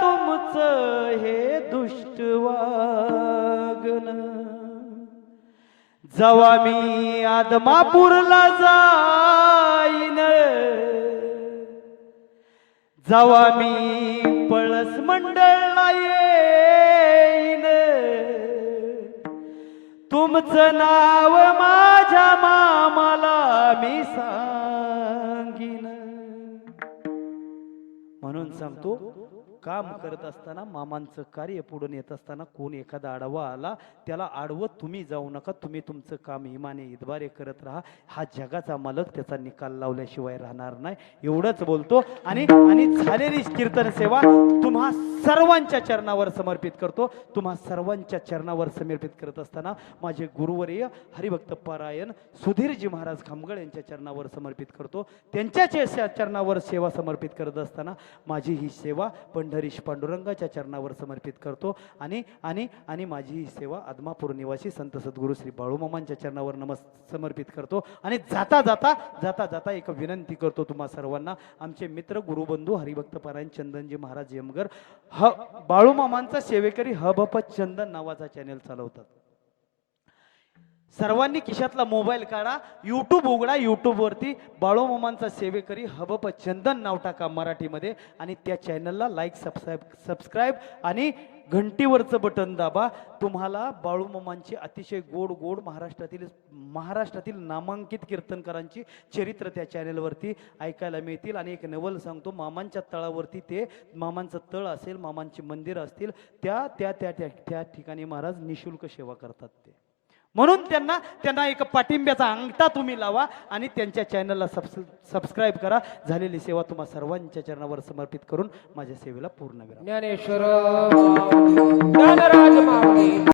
तुमचं हे दुष्ट वागन. जवा मी आदमापूरला जाईन, जवा मी पळस मंडळला येईन, तुमचं नाव माझ्या मामाला मी सांगीन. म्हणून सांगतो, काम करत असताना मामांचं कार्य पुढे येत असताना कोण एखादा आडवा आला त्याला आडवत तुम्ही जाऊ नका. तुम्ही तुमचं काम इमाने इतबारे करत राहा. हा जगाचा मालक त्याचा निकाल लावल्याशिवाय राहणार नाही. एवढंच बोलतो आणि झालेली कीर्तन सेवा तुम्हा सर्वांच्या चरणावर समर्पित करतो. तुम्हा सर्वांच्या चरणावर समर्पित करत असताना माझे गुरुवर्य हरिभक्त पारायण सुधीरजी महाराज खामगळ यांच्या चरणावर समर्पित करतो. त्यांच्या चरणावर सेवा समर्पित करत असताना माझी ही सेवा पंढरीश पांडुरंगाच्या चरणावर समर्पित करतो आणि आणि आणि माझी ही सेवा आदमापूर निवासी संत सद्गुरू श्री बाळूमामांच्या चरणावर समर्पित करतो. आणि जाता जाता जाता जाता एक विनंती करतो तुम्हा सर्वांना. आमचे मित्र गुरुबंधू हरिभक्त पारायण चंदनजी महाराज यमगर बाळूमामांचा सेवेकरी हबप चंदन नावाचा चॅनेल चालवतात. सर्वांनी खिशातला मोबाईल काढा, यूट्यूब उघडा, यूट्यूब वरती बाळूमामांचा सेवेकरी हबप चंदन नाव टाका मराठीमध्ये आणि त्या चॅनलला लाईक सबस्क्राईब आणि घंटीवरचं बटन दाबा. तुम्हाला बाळूमामांची अतिशय गोड गोड महाराष्ट्रातील नामांकित कीर्तनकारांची चरित्र त्या चॅनेलवरती ऐकायला मिळतील. आणि एक नवल सांगतो, मामांच्या तळावरती ते मामांचं तळ असेल, मामांची मंदिर असतील, त्या त्या त्या त्या ठिकाणी महाराज निशुल्क सेवा करतात ते. म्हणून त्यांना एक पाठिंब्याचा अंगठा तुम्ही लावा आणि त्यांच्या चॅनलला सबस्क्राईब करा. झालेली सेवा तुम्हा सर्वांच्या चरणावर समर्पित करून माझ्या सेवेला पूर्ण विराम. ज्ञानेश्वर ज्ञानराज माऊली.